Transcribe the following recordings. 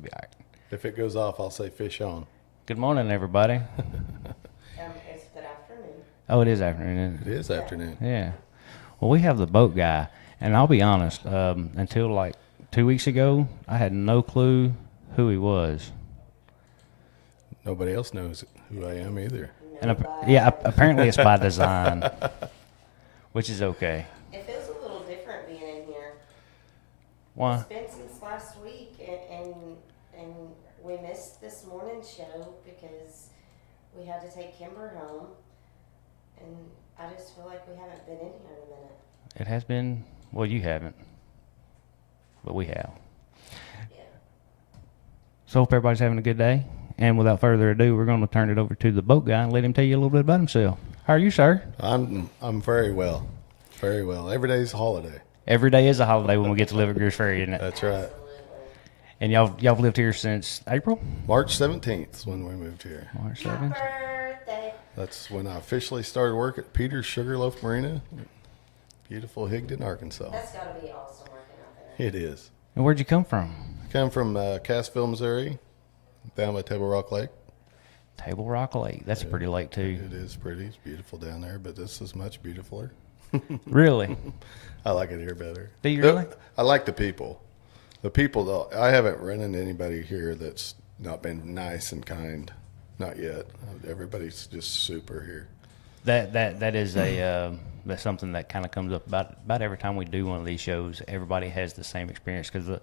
It'll be all right. If it goes off, I'll say fish on. Good morning, everybody. It's good afternoon. Oh, it is afternoon, It is afternoon. Yeah. Well, we have the boat guy, and I'll be honest, until like 2 weeks ago, I had no clue who he was. Nobody else knows who I am either. And apparently it's by design, which is okay. It feels a little different being in here. Why? It's been since last week, and we missed this morning's show because we had to take Kimber home, and I just feel like we haven't been in here in a minute. It has been, well, you haven't, but we have. Yeah. So hope everybody's having a good day. And without further ado, we're going to turn it over to the boat guy and let him tell you a little bit about himself. How are you, sir? I'm very well. Very well. Every day's a holiday. Every day is a holiday when we get to live at Greers Ferry, isn't it? That's right. Absolutely. And y'all lived here since April? March 17th is when we moved here. March My 7th. birthday. That's when I officially started work at Peter's Sugarloaf Marina, beautiful Higdon, Arkansas. That's gotta be awesome working out there. It is. And where'd you come from? I come from Cassville, Missouri, down by Table Rock Lake. Table Rock Lake. That's a pretty lake, too. It is pretty. It's beautiful down there, but this is much beautifuler. Really? I like it here better. Do you really? I like the people. The people, though, I haven't run into anybody here that's not been nice and kind. Not yet. Everybody's just super here. That is a that's something that kind of comes up about every time we do one of these shows. Everybody has the same experience because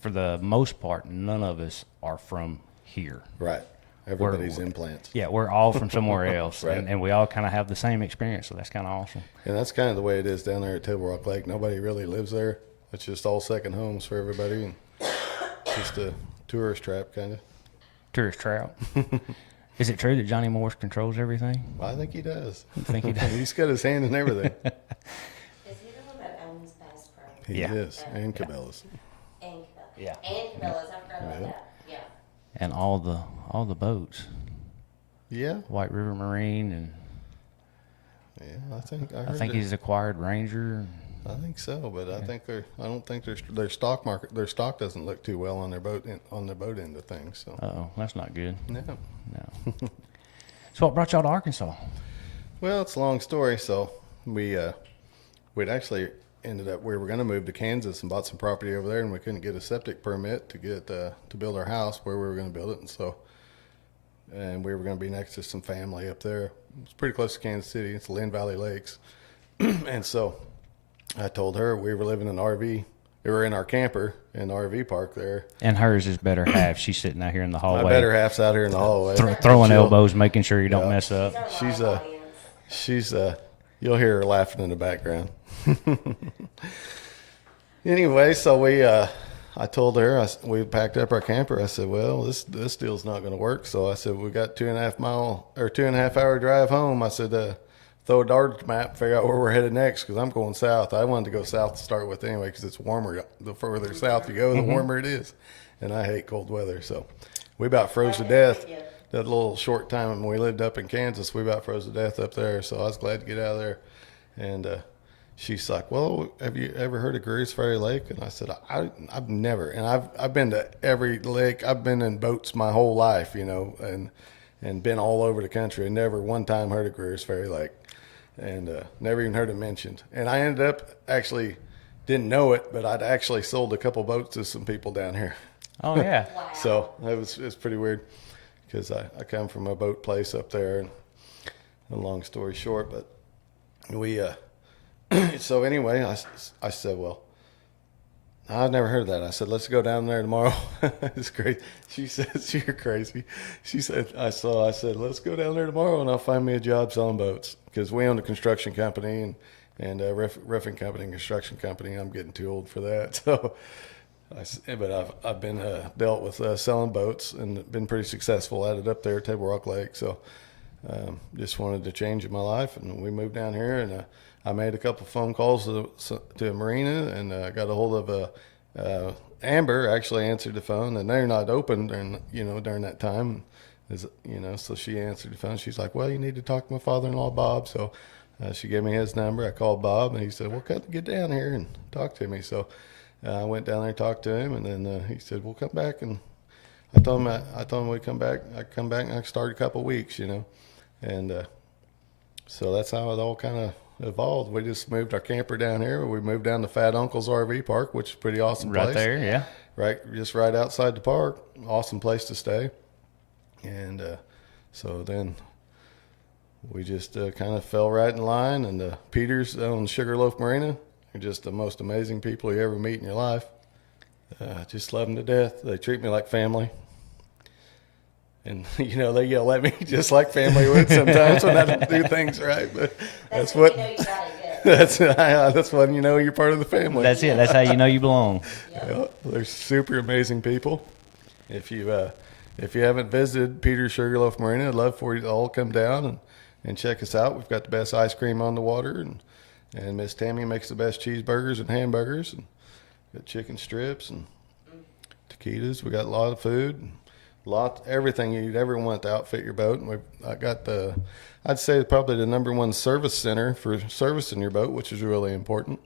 for the most part, none of us are from here. Right. Everybody's implants. Yeah, we're all from somewhere else, Right. and we all kind of have the same experience. So that's kind of awesome. And that's kind of the way it is down there at Table Rock Lake. Nobody really lives there. It's just all second homes for everybody, and just a tourist trap, kind of. Tourist trout. Is it true that Johnny Morse controls everything? I think he does. You think he does? He's got his hand in everything. Is he the one that owns Bass Pro? He Yeah. is, and Cabela's. And Cabela's. Yeah. And Cabela's. I forgot about Yeah. that. Yeah. And all the boats, Yeah, White River Marine, and yeah. I think he's acquired Ranger. I think so, but I don't think their stock market, their stock doesn't look too well on their boat end of things. So Oh, that's not good. no. No. So what brought y'all to Arkansas? Well, it's a long story. So we'd actually ended up we were going to move to Kansas and bought some property over there, and we couldn't get a septic permit to get to build our house where we were going to build it, and we were going to be next to some family up there. It's pretty close to Kansas City. It's Lynn Valley Lakes, and so I told her we were living in an RV. We were in our camper in the RV park there. And hers is better half. She's sitting out here in the hallway. My better half's out here in the hallway. Throwing She'll- elbows, making sure you don't Yeah. mess up. He's our live audience. She's you'll hear her laughing in the background. Anyway, so I told her, we packed up our camper. I said, well, this deal's not going to work. So I said, we got 2.5 hour drive home. I said, throw a dart at the map, figure out where we're headed next, because I'm going south. I wanted to go south to start with anyway, because it's warmer. The further south you go, the warmer it is. And I hate cold weather. So we about froze to death. Yeah. That little short time when we lived up in Kansas, we about froze to death up there. So I was glad to get out of there. And she's like, well, have you ever heard of Greers Ferry Lake? And I said, I've never. And I've been to every lake. I've been in boats my whole life, and been all over the country, and never one time heard of Greers Ferry Lake, and never even heard it mentioned. And I ended up actually didn't know it, but I'd actually sold a couple boats to some people down here. Oh yeah. Wow. So it's pretty weird, because I come from a boat place up there, and a long story short, but we so anyway, I said, well, I've never heard of that. I said, let's go down there tomorrow. It's great. She says, you're crazy. She said, I said, let's go down there tomorrow and I'll find me a job selling boats, because we own a construction company and a roofing company and construction company. I'm getting too old for that. So but I've been dealt with selling boats and been pretty successful at it up there at Table Rock Lake. So just wanted to change in my life, and we moved down here, and I made a couple phone calls to a marina, and got a hold of Amber. Actually answered the phone, and they're not open during that time. So she answered the phone. She's like, well, you need to talk to my father-in-law, Bob. So she gave me his number. I called Bob, and he said, well, get down here and talk to me. So I went down there and talked to him, and then he said, "We'll come back." And I told him we'd come back. I come back and I start a couple weeks, and so that's how it all kind of evolved. We just moved our camper down here. We moved down to Fat Uncle's RV Park, which is a pretty awesome Right place. there, yeah. Right, just right outside the park. Awesome place to stay. And so then we just kind of fell right in line. And Peters on Sugarloaf Marina are just the most amazing people you ever meet in your life. Just love them to death. They treat me like family. And, they yell at me just like family would sometimes when I don't do things right. But that's when what, you know you got it good. that's when you know you're part of the family. That's it. That's how you know you belong. Yeah, they're super amazing people. If you haven't visited Peters Sugarloaf Marina, I'd love for you to all come down and check us out. We've got the best ice cream on the water, and Miss Tammy makes the best cheeseburgers and hamburgers, and got chicken strips and taquitos. We got a lot of food, everything you'd ever want to outfit your boat. And I got I'd say probably the number one service center for servicing your boat, which is really important.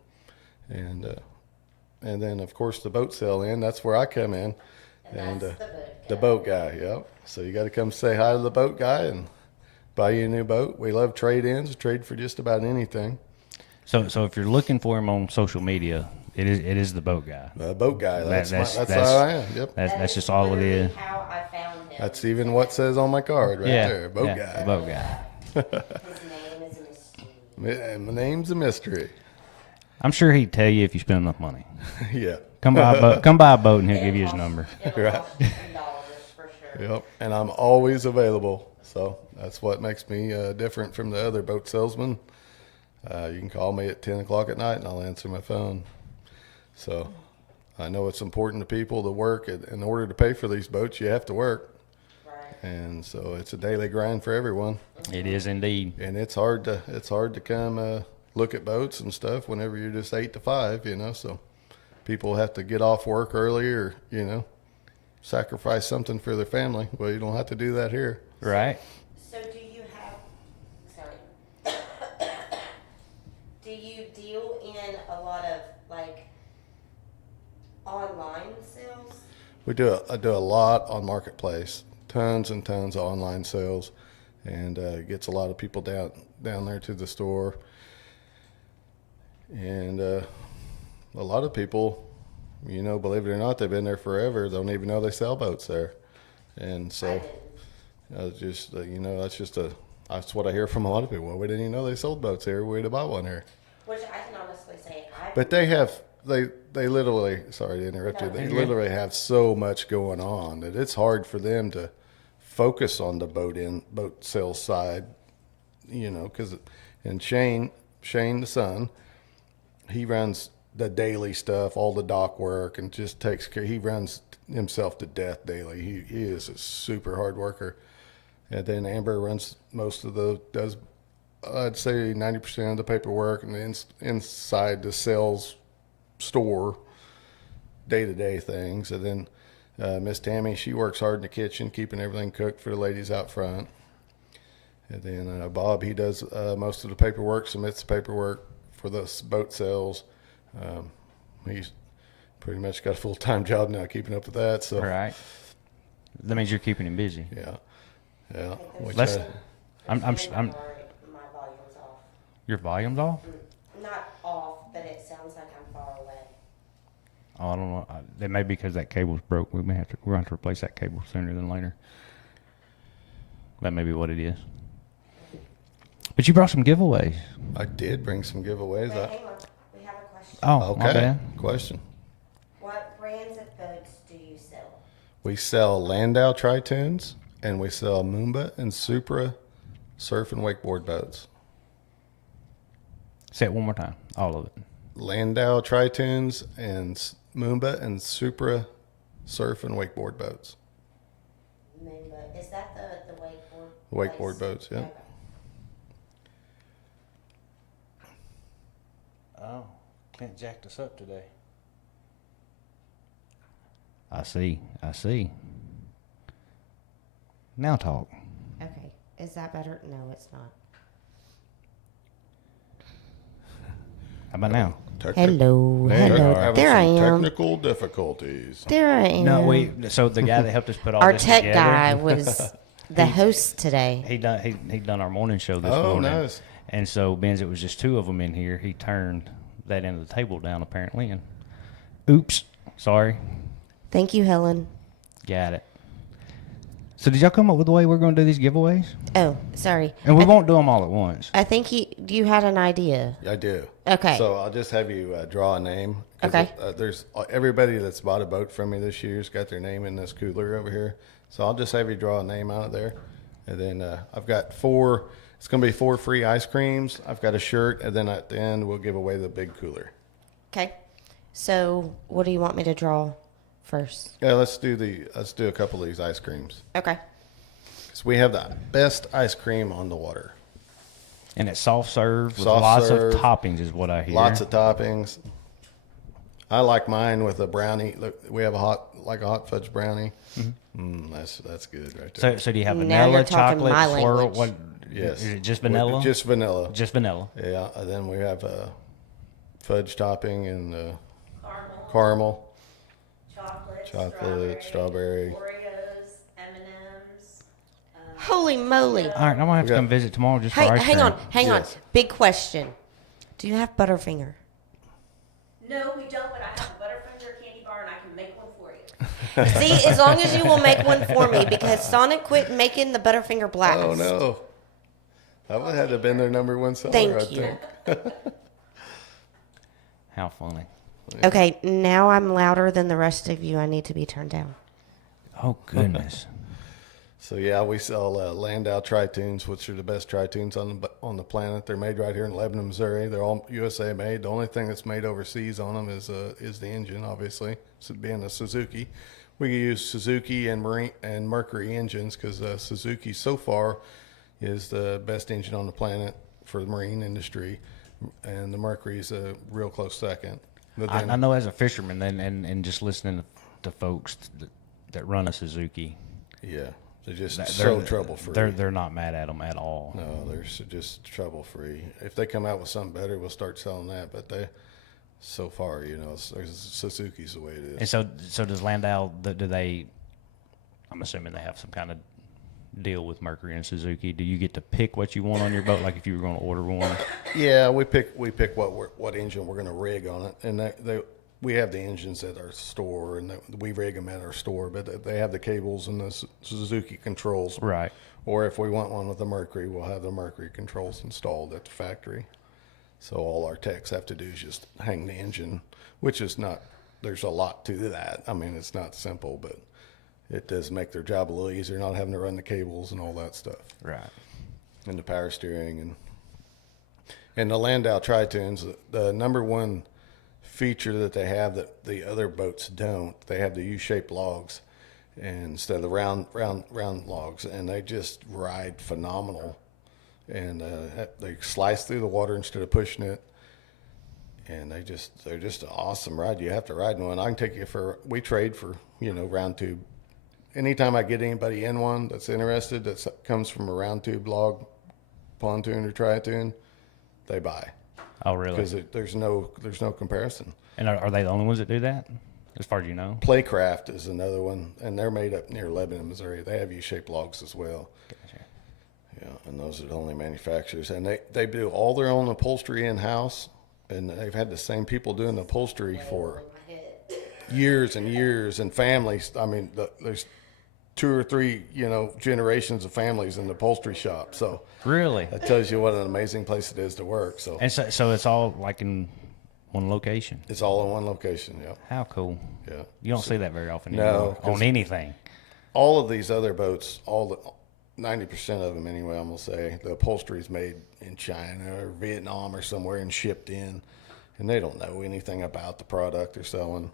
And then of course the boat sale in. That's where I come in. And that's The boat guy, yep. So you got to come say hi to the boat guy and buy you a new boat. We love trade-ins, trade for just about anything. So if you're looking for him on social media, it is the boat guy. Boat guy, that's how I am. Yep. That's just all it is. How I found him. That's even what says on my card right there. Boat yeah, guy. Boat guy. His name is a mystery. My name's a mystery. I'm sure he'd tell you if you spend enough money. Yeah. Come buy a boat, and he'll give you his number. It'll Right. cost $10 for sure. Yep. And I'm always available. So that's what makes me different from the other boat salesmen. You can call me at 10 o'clock at night and I'll answer my phone. So I know it's important to people to work. In order to pay for these boats, you have to work. Right. And so it's a daily grind for everyone. It is indeed. And it's hard to come look at boats and stuff whenever you're just 8 to 5, so people have to get off work early or, sacrifice something for their family. Well, you don't have to do that here. Right. So do you have, do you deal in a lot of like online sales? I do a lot on Marketplace, tons and tons of online sales, and it gets a lot of people down there to the store. And a lot of people, believe it or not, they've been there forever. They don't even know they sell boats there. And so that's what I hear from a lot of people. Well, we didn't even know they sold boats here. We'd have bought one here. Which I can honestly say But they literally, sorry to interrupt you, they literally have so much going on that it's hard for them to focus on the boat sales side, and Shane, the son, he runs the daily stuff, all the dock work, and just takes care. He runs himself to death daily. He is a super hard worker. And then Amber runs does I'd say 90% of the paperwork and the inside the sales store, day-to-day things. And then Miss Tammy, she works hard in the kitchen, keeping everything cooked for the ladies out front. And then Bob, he does most of the paperwork, submits the paperwork for the boat sales. He's pretty much got a full-time job now, keeping up with that. So Right. That means you're keeping him busy. yeah. Let's- I'm my volume's off. Your volume's off? Not off, but it sounds like I'm far away. Oh, I don't know. It may be because that cable's broke. We're going to have to replace that cable sooner than later. That may be what it is. But you brought some giveaways. I did bring some giveaways. But hang on, we have a question. Oh, my Okay. bad. Question. What brands of boats do you sell? We sell Landau Tritoons, and we sell Moomba and Supra surf and wakeboard boats. Say it one more time. All of it. Landau Tritoons and Moomba and Supra surf and wakeboard boats. Moomba. Is that the wakeboard? Wakeboard place? boats, yeah. Okay. Oh, Clint jacked us up today. I see. Now talk. Okay. Is that better? No, it's not. How about now? Hello, There you hello. are. Having There I some am. technical difficulties. There I am. No, so the guy that helped us put all Our this tech together, guy was the host today. he done our morning show this Oh, morning. nice. And so, Benz, it was just two of them in here. He turned that end of the table down apparently, and oops, sorry, Thank you, Helen. got it. So did y'all come up with the way we're going to do these giveaways? Oh, sorry. And we won't do them all at once. I think you had an idea. I do. Okay. So I'll just have you draw a name. 'Cause Okay. There's everybody that's bought a boat from me this year's got their name in this cooler over here. So I'll just have you draw a name out of there, and then I've got 4. It's going to be 4 free ice creams. I've got a shirt, and then at the end we'll give away the big cooler. Okay. So, what do you want me to draw first? Yeah, let's do a couple of these ice creams. Okay. So we have the best ice cream on the water. And it's soft serve with Soft lots serve, of toppings is what I hear. Lots of toppings. I like mine with a brownie. Look, we have a hot fudge brownie. That's good right there. So do you have Now vanilla, you're talking chocolate, my swirl? language. What? Yes. Is it just vanilla? Just vanilla. Just vanilla. Yeah, and then we have fudge topping and caramel, chocolate, strawberry. Oreos, M&Ms. Holy moly. All right, I'm gonna have to got- come visit tomorrow just for Hey, ice hang cream. on. Yes. Big question. Do you have Butterfinger? No, we don't, but I have a Butterfinger candy bar and I can make one for you. See, as long as you will make one for me, because Sonic quit making the Butterfinger blast. Oh no, that would have been their #1 seller. Thank I you. think. How funny. Okay, now I'm louder than the rest of you. I need to be turned down. Oh goodness. So yeah, we sell Landau Tri-Tunes, which are the best Tri-Tunes on the planet. They're made right here in Lebanon, Missouri. They're all USA made. The only thing that's made overseas on them is the engine, obviously. So being a Suzuki, we use Suzuki and Mercury engines because Suzuki so far is the best engine on the planet for the marine industry, and the Mercury is a real close second. But then, I know as a fisherman and just listening to folks that run a Suzuki, yeah, they're just they're so trouble free. They're not mad at them at all. No, they're just trouble free. If they come out with something better, we'll start selling that. But so far, Suzuki's the way it And is. so does Landau? Do they? I'm assuming they have some kind of deal with Mercury and Suzuki. Do you get to pick what you want on your boat, like if you were going to order one? Yeah, we pick what engine we're going to rig on it, and we have the engines at our store, and we rig them at our store. But they have the cables and the Suzuki controls. Right. Or if we want one with the Mercury, we'll have the Mercury controls installed at the factory. So all our techs have to do is just hang the engine, which is not, there's a lot to that. I mean, it's not simple, but it does make their job a little easier, not having to run the cables and all that stuff. Right. And the power steering. And the Landau Tri-Tunes, the #1 feature that they have that the other boats don't, they have the U-shaped logs instead of the round logs, and they just ride phenomenal. And they slice through the water instead of pushing it, and they're just an awesome ride. You have to ride in one. I can take you we trade for round tube. Anytime I get anybody in one that's interested, that comes from a round tube log, pontoon or tri-tune, they buy Oh, really? because there's no comparison. And are they the only ones that do that, as far as you know? Playcraft is another one, and they're made up near Lebanon, Missouri. They have U-shaped logs as well. Gotcha. Yeah, and those are the only manufacturers. And they do all their own upholstery in-house, and they've had the same people doing the upholstery for years and years, and families. I mean, there's 2 or 3, generations of families in the upholstery shop. So Really? that tells you what an amazing place it is to work. So And so it's all like in one location. it's all in one location. Yeah, How cool. yeah. You don't see that very often No, anymore 'cause- on anything. All of these other boats, 90% of them anyway, I'm gonna say, the upholstery is made in China or Vietnam or somewhere and shipped in, and they don't know anything about the product they're selling.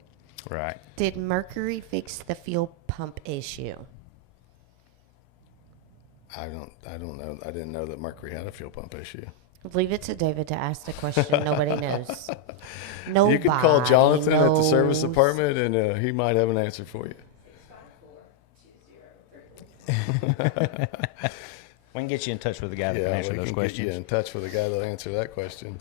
Right. Did Mercury fix the fuel pump issue? I don't know. I didn't know that Mercury had a fuel pump issue. Leave it to David to ask the question. Nobody knows. Nobody You could call Jonathan at the service knows. department, and he might have an answer for you. We can get you in touch with the guy that can answer we those can questions. get you in touch with the guy that'll answer that question.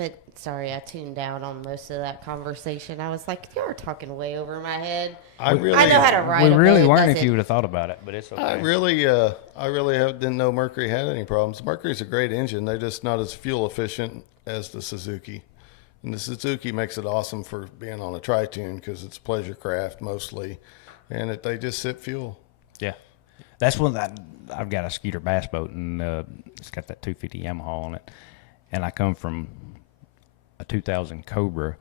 But sorry, I tuned out on most of that conversation. I was like, you're talking way over my head. I really, I know how to ride We a really boat, weren't does if it? you would have thought about it, but it's okay. I really didn't know Mercury had any problems. Mercury's a great engine. They're just not as fuel efficient as the Suzuki. And the Suzuki makes it awesome for being on a tri-tune because it's pleasure craft mostly, and they just sip fuel. Yeah, that's one that I've got a Skeeter bass boat, and it's got that 250 Yamaha on it, and I come from a 2000 Cobra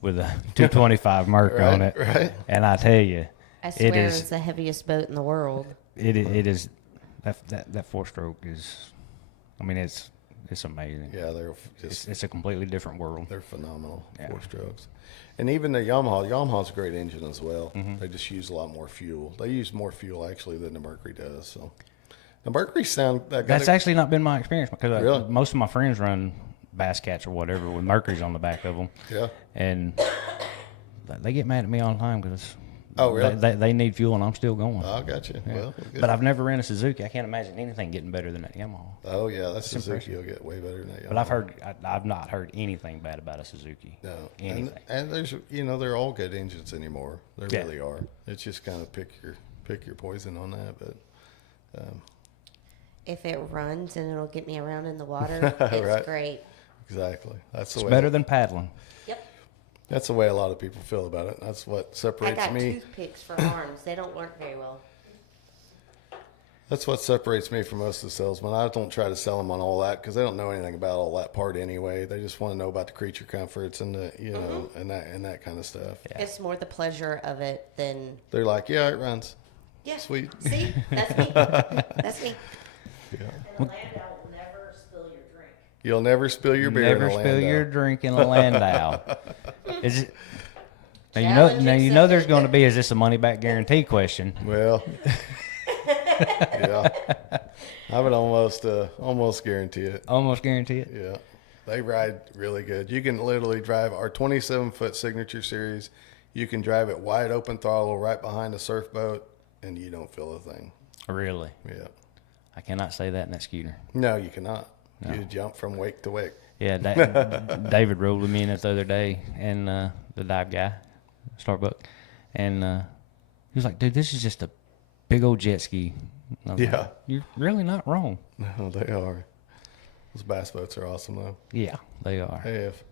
with a 225 Merc on it, Right. and I tell you, I swear it it's is the heaviest boat in the world. it is that four stroke is, I mean it's amazing. Yeah, they're just It's a completely different world. they're phenomenal. Yeah. 4-strokes, and even the Yamaha's a great engine as well. Mm-hmm. They just use a lot more fuel. They use more fuel actually than the Mercury does. So the Mercury sound That's actually not been my experience because Really? most of my friends run Bass Cats or whatever with Mercury's on the back of them. Yeah. And they get mad at me all the time because Oh, really? they need fuel and I'm still going. I got you. Well, good. But I've never ran a Suzuki. I can't imagine anything getting better than that Yamaha. Oh yeah, that Suzuki will get way better than that. But I've not heard anything bad about a Suzuki. No, Anything. and there's they're all good engines anymore. They Yeah. really are. It's just kind of pick your poison on that. But If it runs and it'll get me around in the water, it's Right. great. exactly, that's the It's way. better than paddling. Yep. That's the way a lot of people feel about it. That's what I separates got me. toothpicks for arms. They don't work very well. That's what separates me from most of the salesmen. I don't try to sell them on all that because they don't know anything about all that part anyway. They just want to know about the creature comforts and the know and that kind of stuff. Yeah. It's more the pleasure of it than They're like, yeah, it runs. yeah. Sweet. See, that's me. That's me. Yeah. And the Landau will never spill your drink. You'll never spill your beer. Never in a spill Landau. your drink in a Landau. Is it? Now Challenge you know there's accepted. going to be, is this a money back guarantee question? Well, yeah, I would almost guarantee it. Almost guarantee it. Yeah, they ride really good. You can literally drive our 27-foot Signature Series. You can drive it wide open throttle right behind a surf boat, and you don't feel a thing. Really? Yeah, I cannot say that in that Scooter. no, you cannot. No. You jump from wake to wake. Yeah, David rode with me in it the other day, and the dive guy, Starbuck, and he was like, "Dude, this is just a big old jet ski." I was Yeah. like, you're really not wrong. No, they are. Those bass boats are awesome though. Yeah, they are. Hey, if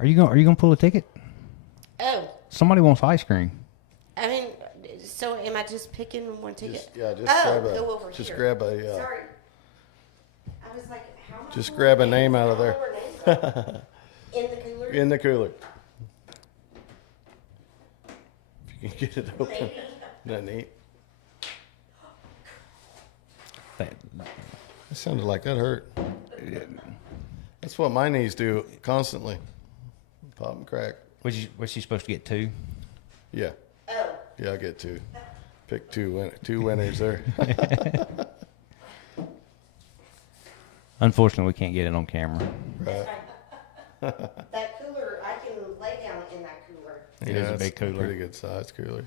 Are you gonna pull a ticket? Oh, Somebody wants ice cream. I mean, so am I just picking one ticket? just Oh, grab go over a just here. grab a Sorry. I was like, how am I just pulling grab a names? name out of I there. don't know where names are. In the cooler? in the cooler. If you can get it open. Maybe. Isn't that neat? That- That sounded like that hurt. That's what my knees do constantly. Pop and crack. Was she supposed to get two? Yeah. Oh, Yeah, I get two. Pick two winners there. Unfortunately, we can't get it on camera. Right. that cooler, I can lay down in that cooler. It is a it's big cooler. Pretty good size cooler.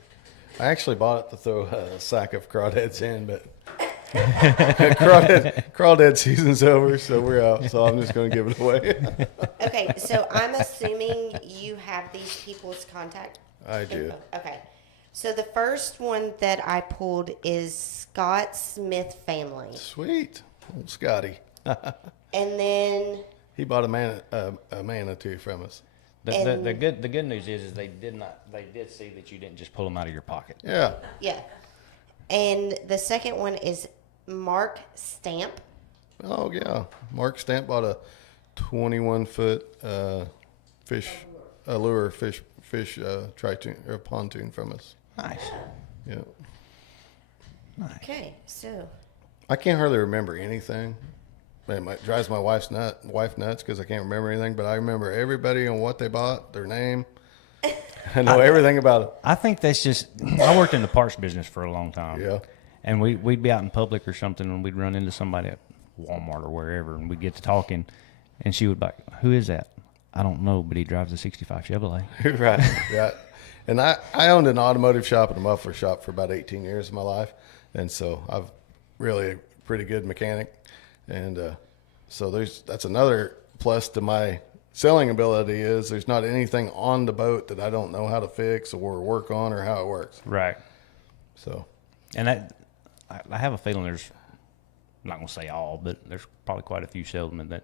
I actually bought it to throw a sack of crawdads in, but crawdad season's over, so we're out. So I'm just going to give it away. Okay, so I'm assuming you have these people's contact I do. info. Okay. So the first one that I pulled is Scott Smith family. Sweet. Old Scotty. And then He bought a Manitou from us. The good news is they did see that you didn't just pull them out of your pocket. Yeah. yeah. And the second one is Mark Stamp. Oh yeah. Mark Stamp bought a 21-foot lure fish tri-tune or pontoon from us. Nice. Yeah. Okay, so I can't hardly remember anything. It drives my wife nuts because I can't remember anything. But I remember everybody and what they bought, their name. I know everything about it. I think that's just. I worked in the parts business for a long time. Yeah. And we'd be out in public or something, and we'd run into somebody at Walmart or wherever, and we'd get to talking, and she would be like, "Who is that?" I don't know, but he drives a '65 Chevrolet. Right. Right. And I owned an automotive shop and a muffler shop for about 18 years of my life, and so I've really a pretty good mechanic, and so that's another plus to my selling ability is there's not anything on the boat that I don't know how to fix or work on or how it works. Right. So And I have a feeling there's, I'm not going to say all, but there's probably quite a few salesmen that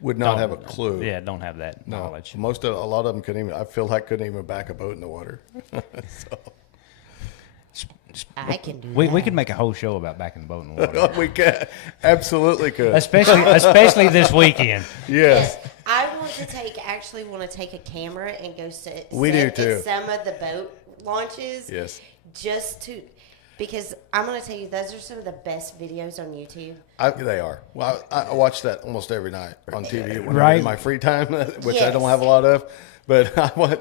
would not don't have a clue. Yeah, don't have that No, knowledge. a lot of them couldn't even. I feel like couldn't even back a boat in the water. So I can do We that. could make a whole show about backing the boat in the water, we can absolutely could. especially this weekend. Yes, I actually want to take a camera and go We do too. at some of the boat launches. yes. Just to, because I'm going to tell you, those are some of the best videos on YouTube. They are. Well, I watch that almost every night on TV when I'm Right. in my free time, which I Yes. don't have a lot of. But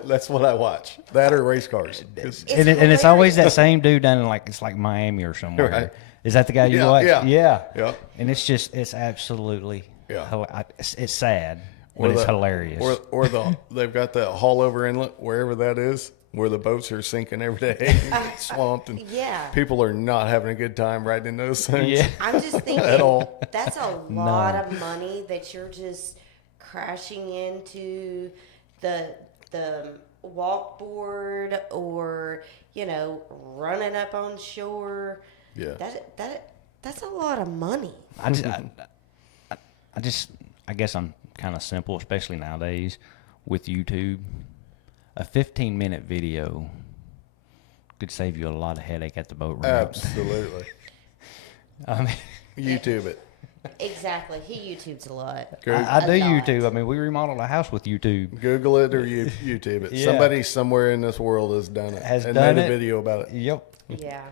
that's what I watch. That or race cars. 'Cause- And it's always that same dude down in it's like Miami or somewhere. Right. Is that the guy you Yeah, watch? yeah. Yeah. And it's absolutely, Yeah. it's sad, but Or it's the- hilarious. Or they've got that haul over inlet, wherever that is, where the boats are sinking every day, and get swamped, and Yeah. people are not having a good time riding in those things. Yeah. I'm just thinking At all. that's a lot of money that you're just crashing into the walkboard or running up on shore. Yeah. That's a lot of money. I guess I'm kind of simple, especially nowadays with YouTube. A 15-minute video could save you a lot of headache at the boat ramp. Absolutely. I mean, YouTube it. Exactly. He YouTubes a lot. Go- I do A lot. YouTube. I mean, we remodeled a house with YouTube. Google it or YouTube it. Yeah. Somebody somewhere in this world has done it Has and done made it. a video about it. Yep. Yeah.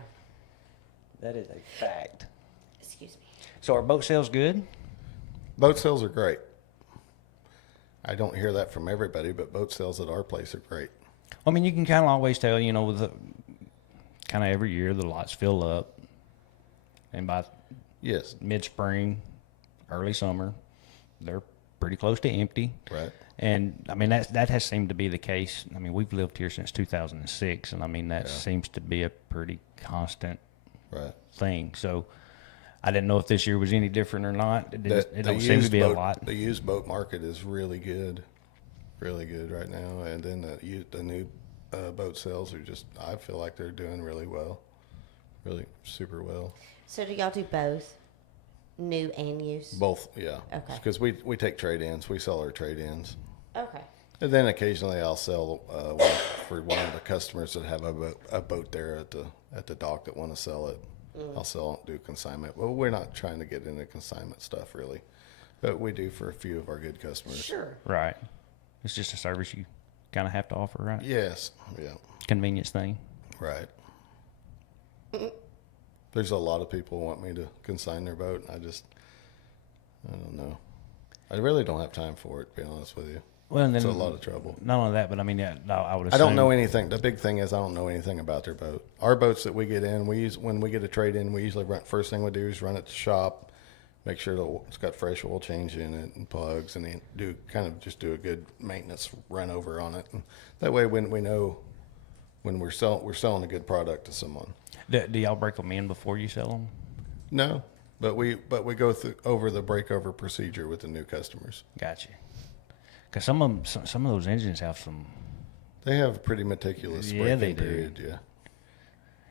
That is a fact. Excuse me. So our boat sales good? Boat sales are great. I don't hear that from everybody, but boat sales at our place are great. I mean, you can kind of always tell, with kind of every year the lots fill up. And by Yes. mid-spring, early summer, they're pretty close to empty. Right. And I mean that has seemed to be the case. I mean, we've lived here since 2006, and I mean that seems to be a pretty constant Right. thing. So I didn't know if this year was any different or not. It The don't seem to used be a boat- lot. The used boat market is really good right now. And then the new boat sales are just, I feel like they're doing really well, really super well. So do y'all do both? New and used? Both, yeah. Okay. Because we take trade-ins, we sell our trade-ins. Okay. And then occasionally I'll sell one for one of the customers that have a boat there at the dock that want to sell it. I'll do consignment. Well, we're not trying to get into consignment stuff really, but we do for a few of our good customers. Sure. Right. It's just a service you kind of have to offer, right? Yes. Yeah. Convenience thing. Right. There's a lot of people who want me to consign their boat. I don't know. I really don't have time for it, to be honest with you. Well, and then It's a lot of trouble. not only that, but I mean, yeah, no, I would assume. I don't know anything. The big thing is I don't know anything about their boat. Our boats that we get in, when we get a trade in, we usually first thing we do is run it to shop, make sure that it's got fresh oil change in it and plugs, and then do a good maintenance run over on it. And that way, when we know when we're selling a good product to someone. Do y'all break them in before you sell them? No, but we go over the breakover procedure with the new customers. Gotcha. Because some of those engines have some. They have a pretty meticulous Yeah, break-in they do. period. Yeah.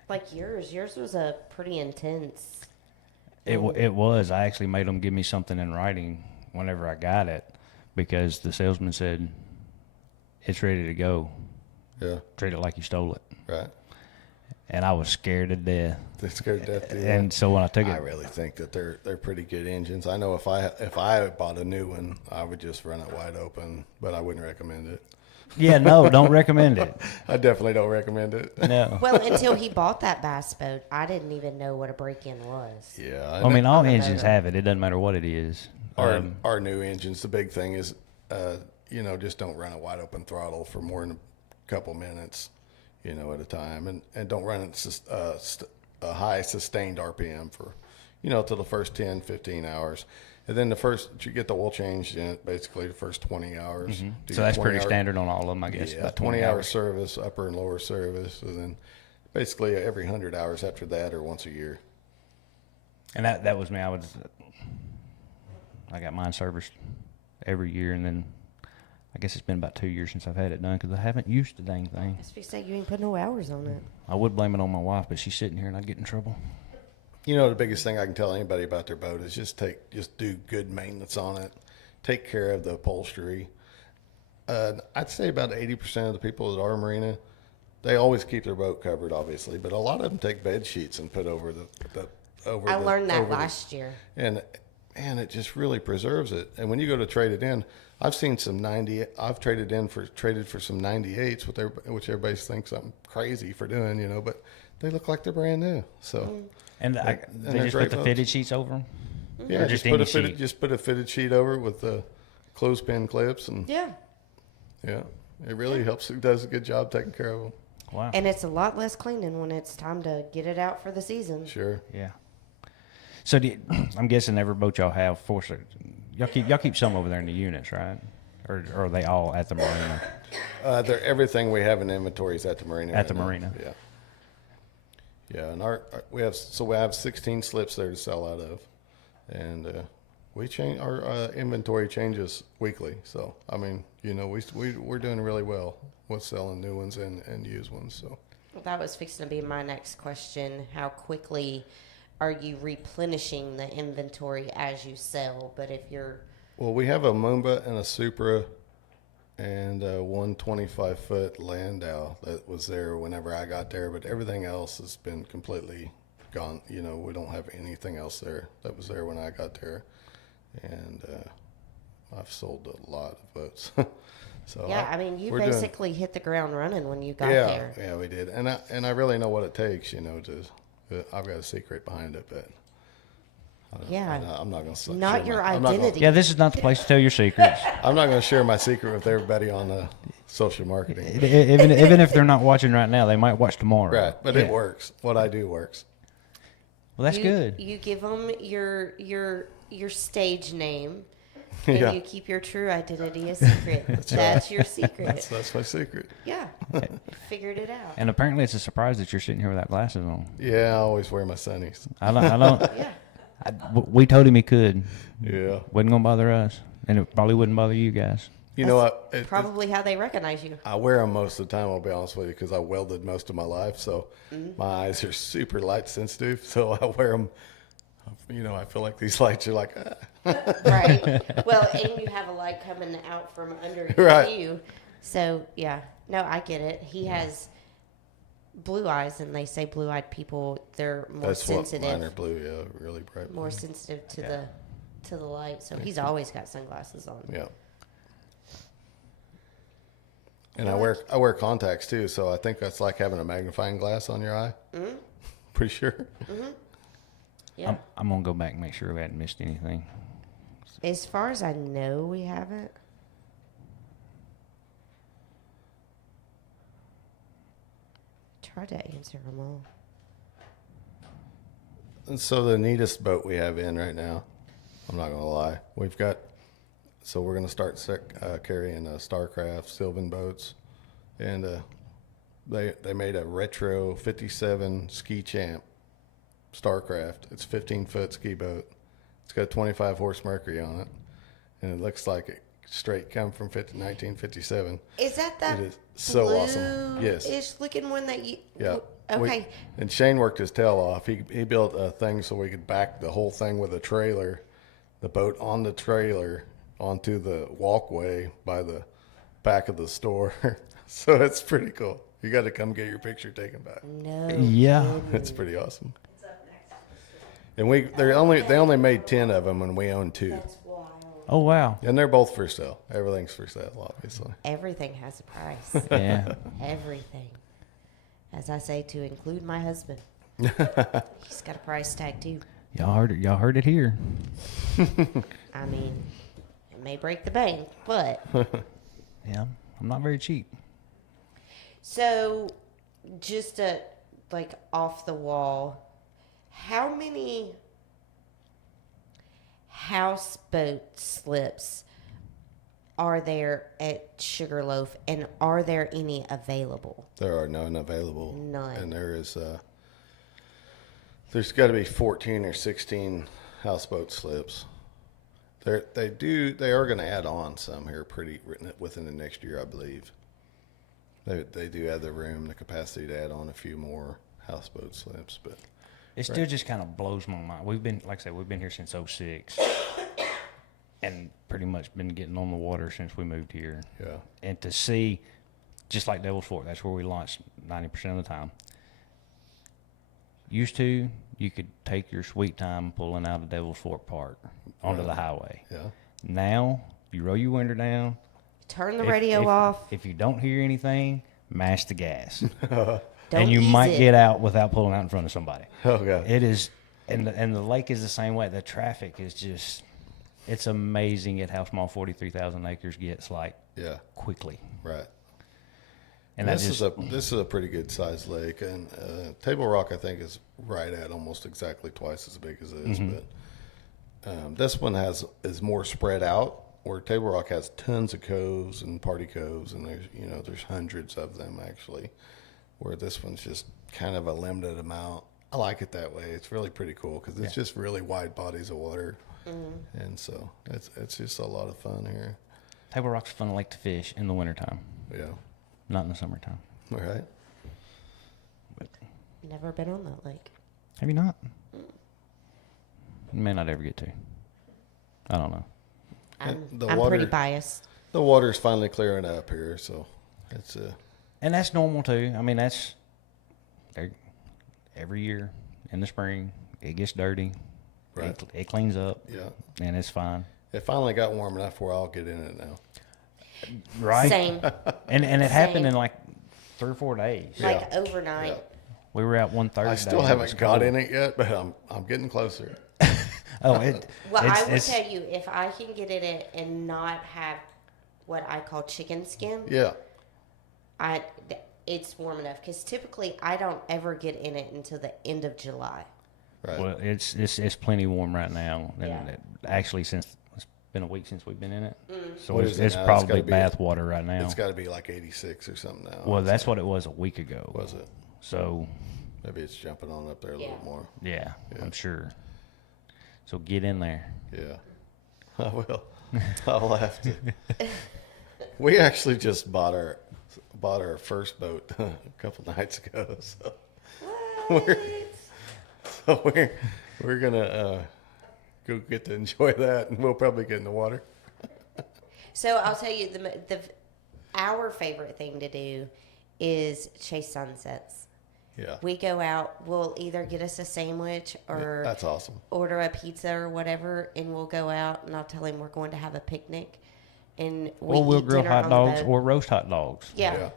Like yours. Yours was a pretty intense. It was. I actually made them give me something in writing whenever I got it, because the salesman said, "It's ready to go. Yeah. Treat it like you stole it." Right. And I was scared to death. They scared death to you. And so when I took I it, really think that they're pretty good engines. I know if I bought a new one, I would just run it wide open, but I wouldn't recommend it. yeah, no, don't recommend it. I definitely don't recommend it. No. Well, until he bought that bass boat, I didn't even know what a break-in was. Yeah, I mean, all On a engines motor. have it. It doesn't matter what it is. our new engines. The big thing is, just don't run a wide open throttle for more than a couple minutes, at a time, and don't run it a high sustained RPM for, till the first 10, 15 hours. And then you get the oil changed in it basically the first 20 hours. Do So your that's 20 pretty hour- standard on all of them, I guess. Yeah, about 20-hour service, upper and lower service, and then basically every 100 hours after that or once a year. And that was me. I got mine serviced every year, and then I guess it's been about 2 years since I've had it done because I haven't used the dang thing. That's because you ain't put no hours on it. I would blame it on my wife, but she's sitting here and I'd get in trouble. You know, the biggest thing I can tell anybody about their boat is just do good maintenance on it. Take care of the upholstery. I'd say about 80% of the people at our marina, they always keep their boat covered, obviously, but a lot of them take bed sheets and put over I learned that last year. And it just really preserves it. And when you go to trade it in, I've seen some 90. I've traded for some 98s, which everybody thinks I'm crazy for doing, you know, but they look like they're brand new. So And they they're just great put the boats. fitted sheets over them? yeah, Or just any sheet? just put a fitted sheet over it with the clothespin clips, and Yeah. yeah, it really helps. It does a good job taking care of them. Wow. And it's a lot less cleaning when it's time to get it out for the season. Sure. Yeah. So I'm guessing every boat y'all have, y'all keep some over there in the units, right? Or are they all at the marina? They're everything we have in inventory is at the marina. At the right now. marina. Yeah. Yeah, and we have 16 slips there to sell out of, and we change our inventory changes weekly. So I mean, you know, we're doing really well with selling new ones and used ones. So That was fixing to be my next question. How quickly are you replenishing the inventory as you sell? But if you're well, we have a Moomba and a Supra and a 125-foot Landau that was there whenever I got there, but everything else has been completely gone. You know, we don't have anything else there that was there when I got there, and I've sold a lot of boats. So yeah, I mean, you we're doing- basically hit the ground running when you got yeah, there. yeah, we did, and I really know what it takes. You know, I've got a secret behind it, but Yeah. I'm not going to. Not your identity. Yeah, this is not the place to tell your secrets. I'm not going to share my secret with everybody on the social marketing. Even if they're not watching right now, they might watch tomorrow. Right, but it works. What I do works. Well, that's good. You give them your stage name, and Yeah. you keep your true identity a secret. That's your secret. That's my secret. Yeah, figured it out. And apparently, it's a surprise that you're sitting here without glasses on. Yeah, I always wear my sunnies. I don't. Yeah, We told him he could. Yeah. Wasn't gonna bother us, and it probably wouldn't bother you guys. You know what? probably how they recognize you. I wear them most of the time, I'll be honest with you, because I welded most of my life. So my eyes are super light sensitive. So I wear them. You know, I feel like these lights are like, Right. Well, and you have a light coming out from under Right. you. So, yeah. No, I get it. He has blue eyes, and they say blue-eyed people, they're more that's what sensitive. mine are blue. Yeah, really bright. More blue. sensitive to the light. So he's always got sunglasses on. Yeah. And I wear contacts too, so I think that's like having a magnifying glass on your eye. Pretty sure. Yeah. I'm gonna go back and make sure we hadn't missed anything. As far as I know, we haven't. Try to answer them all. And so the neatest boat we have in right now, I'm not gonna lie, we're gonna start carrying Starcraft Sylvan boats, and they made a retro '57 Ski Champ Starcraft. It's 15-foot ski boat. It's got 25 horse Mercury on it, and it looks like it straight come from 1957. Is that It is so awesome. Yes. Is looking one that you. Yeah. Okay. And Shane worked his tail off. He built a thing so we could back the whole thing with a trailer, the boat on the trailer onto the walkway by the back of the store. So it's pretty cool. You got to come get your picture taken back. No. Yeah. It's pretty awesome. And they only made 10 of them, and we own 2. That's wild. Oh wow. And they're both for sale. Everything's for sale, obviously. Everything has a price. Yeah. Everything. As I say, to include my husband. He's got a price tag too. Y'all heard it here. I mean, it may break the bank, but Yeah. I'm not very cheap. so just like off the wall, how many houseboat slips are there at Sugarloaf, and are there any available? There are none available. None. And there's got to be 14 or 16 houseboat slips. They are going to add on some here within the next year, I believe. They do have the room, the capacity to add on a few more houseboat slips, but It still just kind of blows my mind. We've been, like I said, we've been here since '06, and pretty much been getting on the water since we moved here. yeah, And to see, just like Devil's Fork, that's where we launched 90% of the time. Used to, you could take your sweet time pulling out of Devil's Fork Park onto the highway. yeah. Now, you roll your window down. Turn the If- radio if- off. If you don't hear anything, mash the gas. Don't and you ease might it. get out without pulling out in front of somebody. Oh, God. It is, and the lake is the same way. The traffic is just, it's amazing at how small 43,000 acres gets, like, Yeah, quickly. right. And that's This just, is a pretty good sized lake, and Table Rock I think is right at almost exactly twice as big as this. Mm-hmm. But this one is more spread out, where Table Rock has tons of coves and party coves, and there's hundreds of them actually. Where this one's just kind of a limited amount. I like it that way. It's really pretty cool because it's just really wide bodies of water, and so it's just a lot of fun here. Table Rock's a fun lake to fish in the wintertime, Yeah, not in the summertime. all right. Never been on that lake. Have you not? You may not ever get to. I don't know. The I'm water- pretty biased. The water's finally clearing up here, so it's And that's normal too. I mean, that's every year in the spring. It gets dirty. Right. It cleans up, yeah. and it's fine. It finally got warm enough where I'll get in it now. Right. Same. And it happened Same. in like 3 or 4 days. Like overnight. Yeah. We were out one Thursday. I still haven't got in it yet, but I'm getting closer. Oh, it. Well, it's, I will it's- tell you, if I can get in it and not have what I call chicken skin, Yeah, it's warm enough. Because typically I don't ever get in it until the end of July. right. Well, it's plenty warm right now, and Yeah. actually since it's been a week since we've been in it, so What it's, is it it's now? It's probably gotta be- bath water right now. It's got to be like 86 or something now. Well, that's what it was a week ago. Was it? So Maybe it's jumping on up there a Yeah. little more. yeah, I'm sure. So get in there. Yeah, I will. I'll have to. We actually just bought our first boat a couple nights ago, so we're gonna go get to enjoy that, and we'll probably get in the water. So I'll tell you, our favorite thing to do is chase sunsets. Yeah, We go out, we'll either get us a sandwich or that's awesome. order a pizza or whatever, and we'll go out and I'll tell him we're going to have a picnic. And we Or we'll eat grill dinner hot on the dogs boat. or roast hot dogs. Yeah.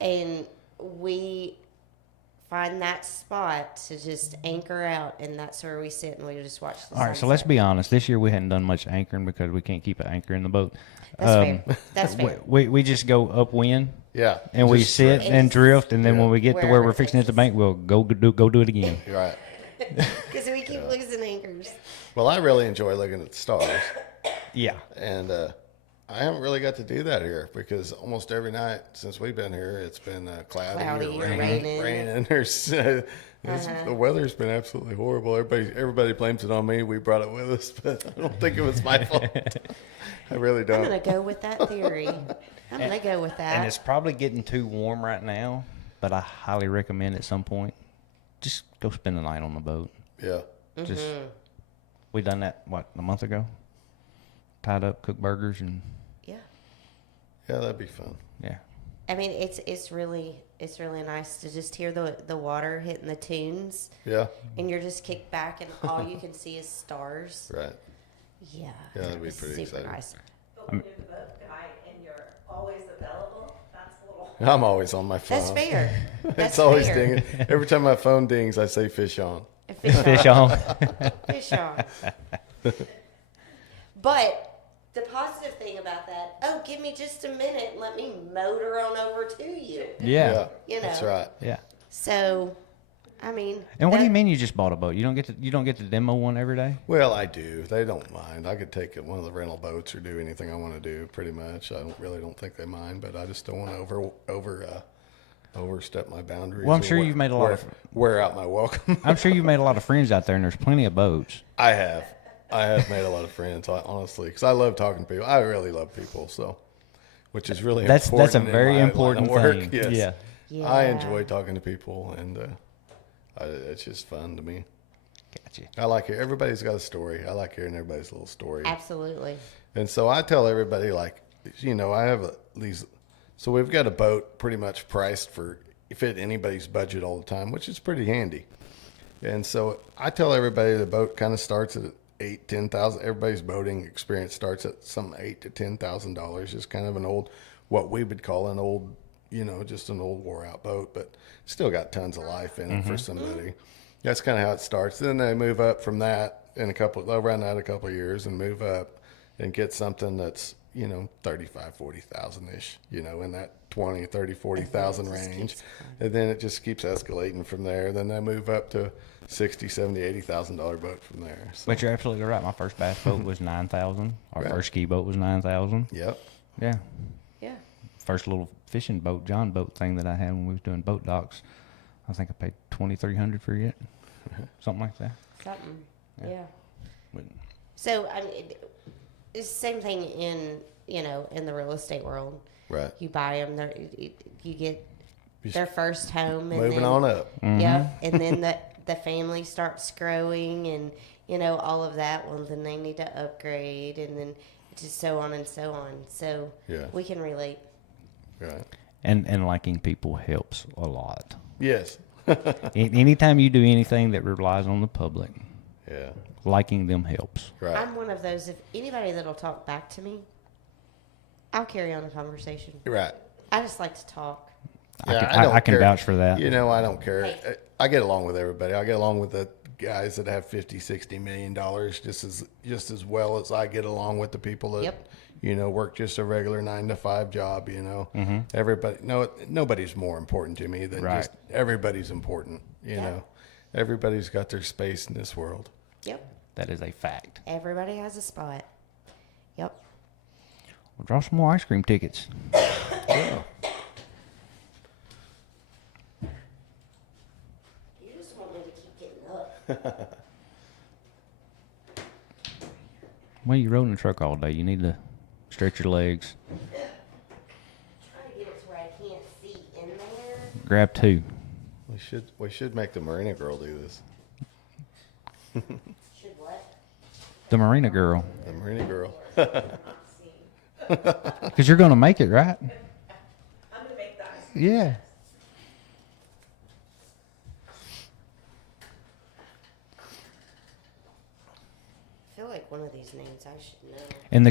And we find that spot to just anchor out, and that's where we sit and we just watch the All right, so let's be honest. This year we hadn't done much anchoring because we can't keep an anchor in the boat. That's fair. That's fair. We just go upwind Yeah, and we just sit straight. and drift, and then Yeah. when we get to where Wherever we're it fixing to hit the takes bank, we'll go do it again. You're right. Because we keep losing anchors. Well, I really enjoy looking at the stars, Yeah. and I haven't really got to do that here because almost every night since we've been here, it's been cloudy or raining. There's the weather's been absolutely horrible. Everybody blames it on me. We brought it with us, but I don't think it was my fault. I really I'm don't. going to go with that theory. I'm going to go with And it's that. probably getting too warm right now, but I highly recommend at some point just go spend the night on the boat. Yeah, Just we done that a month ago. Tied up, cooked burgers, and Yeah. yeah, that'd be fun. yeah. I mean, it's really nice to just hear the water hitting the tunes, Yeah, and you're just kicked back, and all you can see is stars. right. Yeah. Yeah, that'd be it's pretty super exciting. nice. But when you're the boat guy and you're always available, that's a little. I'm always on my phone. That's fair. That's It's always fair. dinging. Every time my phone dings, I say fish on. Fish on. Fish on. But the positive thing about that, give me just a minute and let me motor on over to you. Yeah. You know. That's right. Yeah. So, I mean. And what do you that- mean you just bought a boat? You don't get to demo one every day? Well, I do. They don't mind. I could take one of the rental boats or do anything I want to do. Pretty much, I don't think they mind. But I just don't want to overstep my boundaries. Well, I'm or sure you've made a lot of- wear out my welcome. I'm sure you've made a lot of friends out there, and there's plenty of boats. I have. I have made a lot of friends, honestly, because I love talking to people. I really love people, so which is really That's important. a in very my line of important work. thing. Yes. Yeah. Yeah. I enjoy talking to people, and it's just fun to me. Gotcha. I like it. Everybody's got a story. I like hearing everybody's little story. Absolutely. And so I tell everybody, like, I have these. So we've got a boat pretty much priced for fit anybody's budget all the time, which is pretty handy. And so I tell everybody the boat kind of starts at $8,000-10,000. Everybody's boating experience starts at some $8,000-10,000. Just kind of an old, what we would call an old, just an old wore out boat, but still got tons of life in it for somebody. That's kind of how it starts. Then they move up from that they'll run that a couple of years and move up and get something that's, 35, 40,000 ish, in that 20, 30, 40,000 range. And then it just keeps escalating from there. Then they move up to 60, 70, $80,000 boat from there. So, But you're absolutely right. My first bass boat was 9,000. Our Right. first ski boat was 9,000. yep. Yeah. Yeah. First little fishing boat, John boat thing that I had when we was doing boat docks. I think I paid $2,300 for it. Something like that. Something. Yeah. Yeah. But So I mean, it's the same thing in in the real estate world. Right. You buy them, you get their first home, and Moving then, on up. Yep, and then the family starts growing, and all of that. Well, then they need to upgrade, and then just so on and so on. So Yeah. we can relate. Right. and liking people helps a lot. Yes. Anytime you do anything that relies on the public, Yeah. liking them helps. Right. I'm one of those. If anybody that'll talk back to me, I'll carry on the conversation. Right. I just like to talk. Yeah, I can care. vouch for that. I don't care. Hey. I get along with everybody. I get along with the guys that have 50, 60 million dollars just as well as I get along with the people that Yep. work just a regular 9-to-5 job. Everybody. No, nobody's more important to me than Right. just everybody's important. Yeah. Everybody's got their space in this world. Yep. That is a fact. Everybody has a spot. Yep. Well, draw some more ice cream tickets. Yeah. You just want me to keep getting up. Well, you're rolling the truck all day. You need to stretch your legs. Trying to get it to where I can't see in there. Grab two. We should make the Marina girl do this. Should what? The Marina girl. The Marina girl. Not see. Because you're going to make it, right? I'm gonna make that. Yeah. I feel like one of these names I should know. And the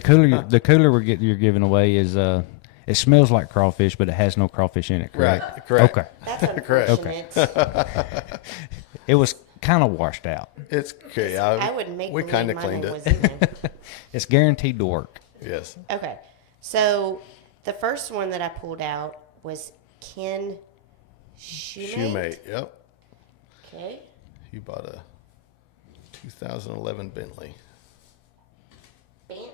cooler you're giving away is it smells like crawfish, but it has no crawfish in it, correct? Right. Correct. Okay. That's Correct. unfortunate. It was kind of washed out. It's okay. I wouldn't make We believe kind of my cleaned name it. was in there. It's guaranteed to work. Yes. Okay. So the first one that I pulled out was Ken Shoemate. Shoemate. Yep. Okay. You bought a 2011 Bentley. Bentley.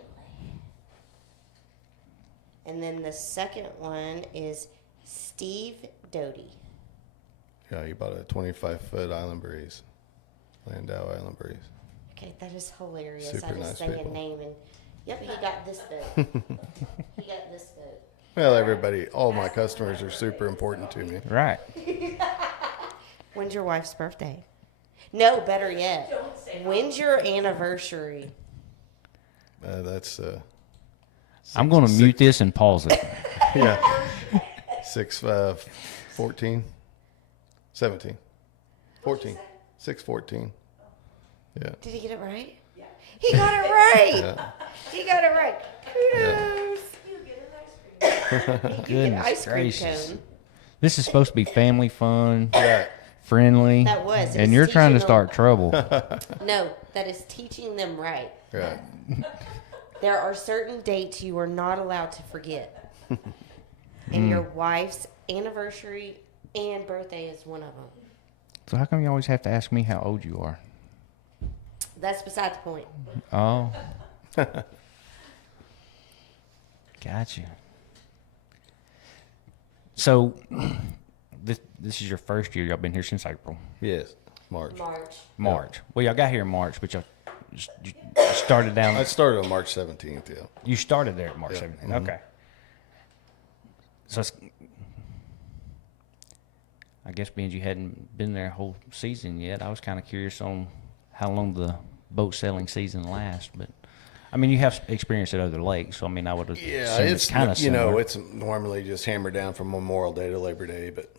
And then the second one is Steve Doty. Yeah, you bought a 25-foot Island Breeze. Landau Island Breeze. Okay, that is hilarious. Super I just nice say people. a name and yep, he got this boat. He got this boat. Well, everybody, all my customers are super important to me. Right. When's your wife's birthday? No, better yet. Don't say When's your anniversary? That's I'm going to mute this and pause it. yeah, 6/14, 17, 14, 6/14. Yeah. Did he get it right? Yeah. He got it right. Yeah. He got it right. Kudos. you get an ice cream. He could get an Goodness ice cream gracious. cone. This is supposed to be family fun, Right. friendly. That was. It And was you're trying to teaching start trouble. No, that is teaching them right. Right. There are certain dates you are not allowed to forget. And your wife's anniversary and birthday is one of them. So how come you always have to ask me how old you are? That's beside the point. Oh. Gotcha. So, this is your first year. Y'all been here since April. Yes. March. March. March. Well, y'all got here in March, but y'all started down. I started on March 17th. Yeah. You started there at March Yeah. 17th. Okay. So I guess being you hadn't been there a whole season yet, I was kind of curious on how long the boat sailing season lasts. But I mean, you have experience at other lakes, so I mean, I would have Yeah, assumed it's kind of you know similar. it's normally just hammered down from Memorial Day to Labor Day, but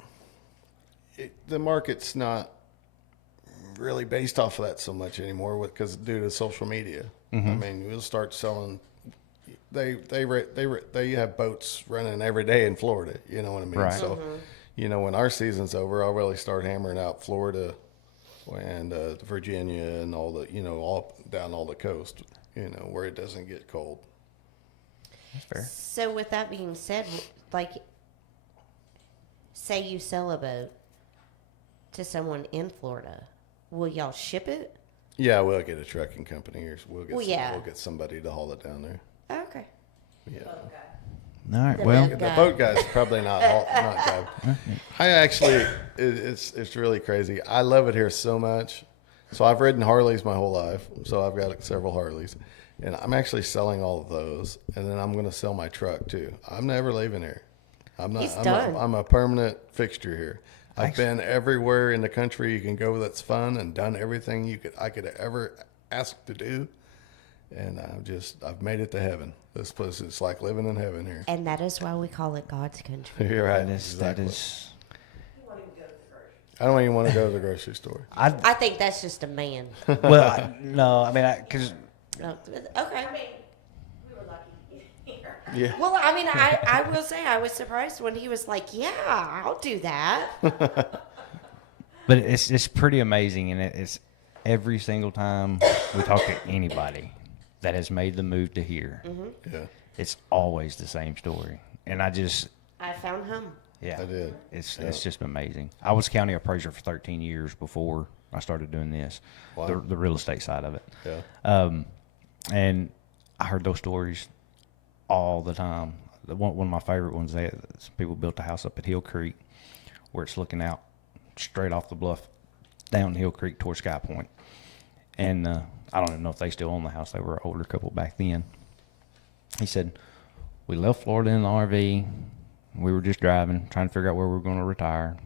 the market's not really based off of that so much anymore because due to social media. I mean, we'll start selling. They have boats running every day in Florida. You know what I mean? Right. So, you know, when our season's over, I'll really start hammering out Florida and Virginia and all the all down all the coast. You know, where it doesn't get cold. That's fair. So with that being said, like, say you sell a boat to someone in Florida, will y'all ship it? Yeah, we'll get a trucking company or we'll Well, get somebody to haul it down there. Okay. Yeah. All right. The Well, boat The guy. boat guy's probably not driving. I actually, it's really crazy. I love it here so much. So I've ridden Harleys my whole life. So I've got several Harleys, and I'm actually selling all of those, and then I'm going to sell my truck too. I'm never leaving here. I'm not. He's done. I'm a permanent fixture here. I've been everywhere in the country you can go that's fun, and done everything I could ever ask to do. And I've made it to heaven. This place is like living in heaven here. And that is why we call it God's country. You're right. that is exactly. You won't even go to the grocery. I don't even want to go to the grocery store. I think that's just a man. no, I mean, because No, okay. I mean, we were lucky here. Yeah. Well, I mean, I will say I was surprised when he was like, "Yeah, I'll do that." but it's pretty amazing, and it's every single time we talk to anybody that has made the move to here, Yeah, it's always the same story. And I found him. yeah, I did. It's just amazing. I was county appraiser for 13 years before I started doing this, Wow. the real estate side of it. Yeah. And I heard those stories all the time. One of my favorite ones, people built a house up at Hill Creek where it's looking out straight off the bluff down Hill Creek towards Sky Point. And I don't even know if they still own the house. They were an older couple back then. He said, we left Florida in the RV. We were just driving, trying to figure out where we were going to retire.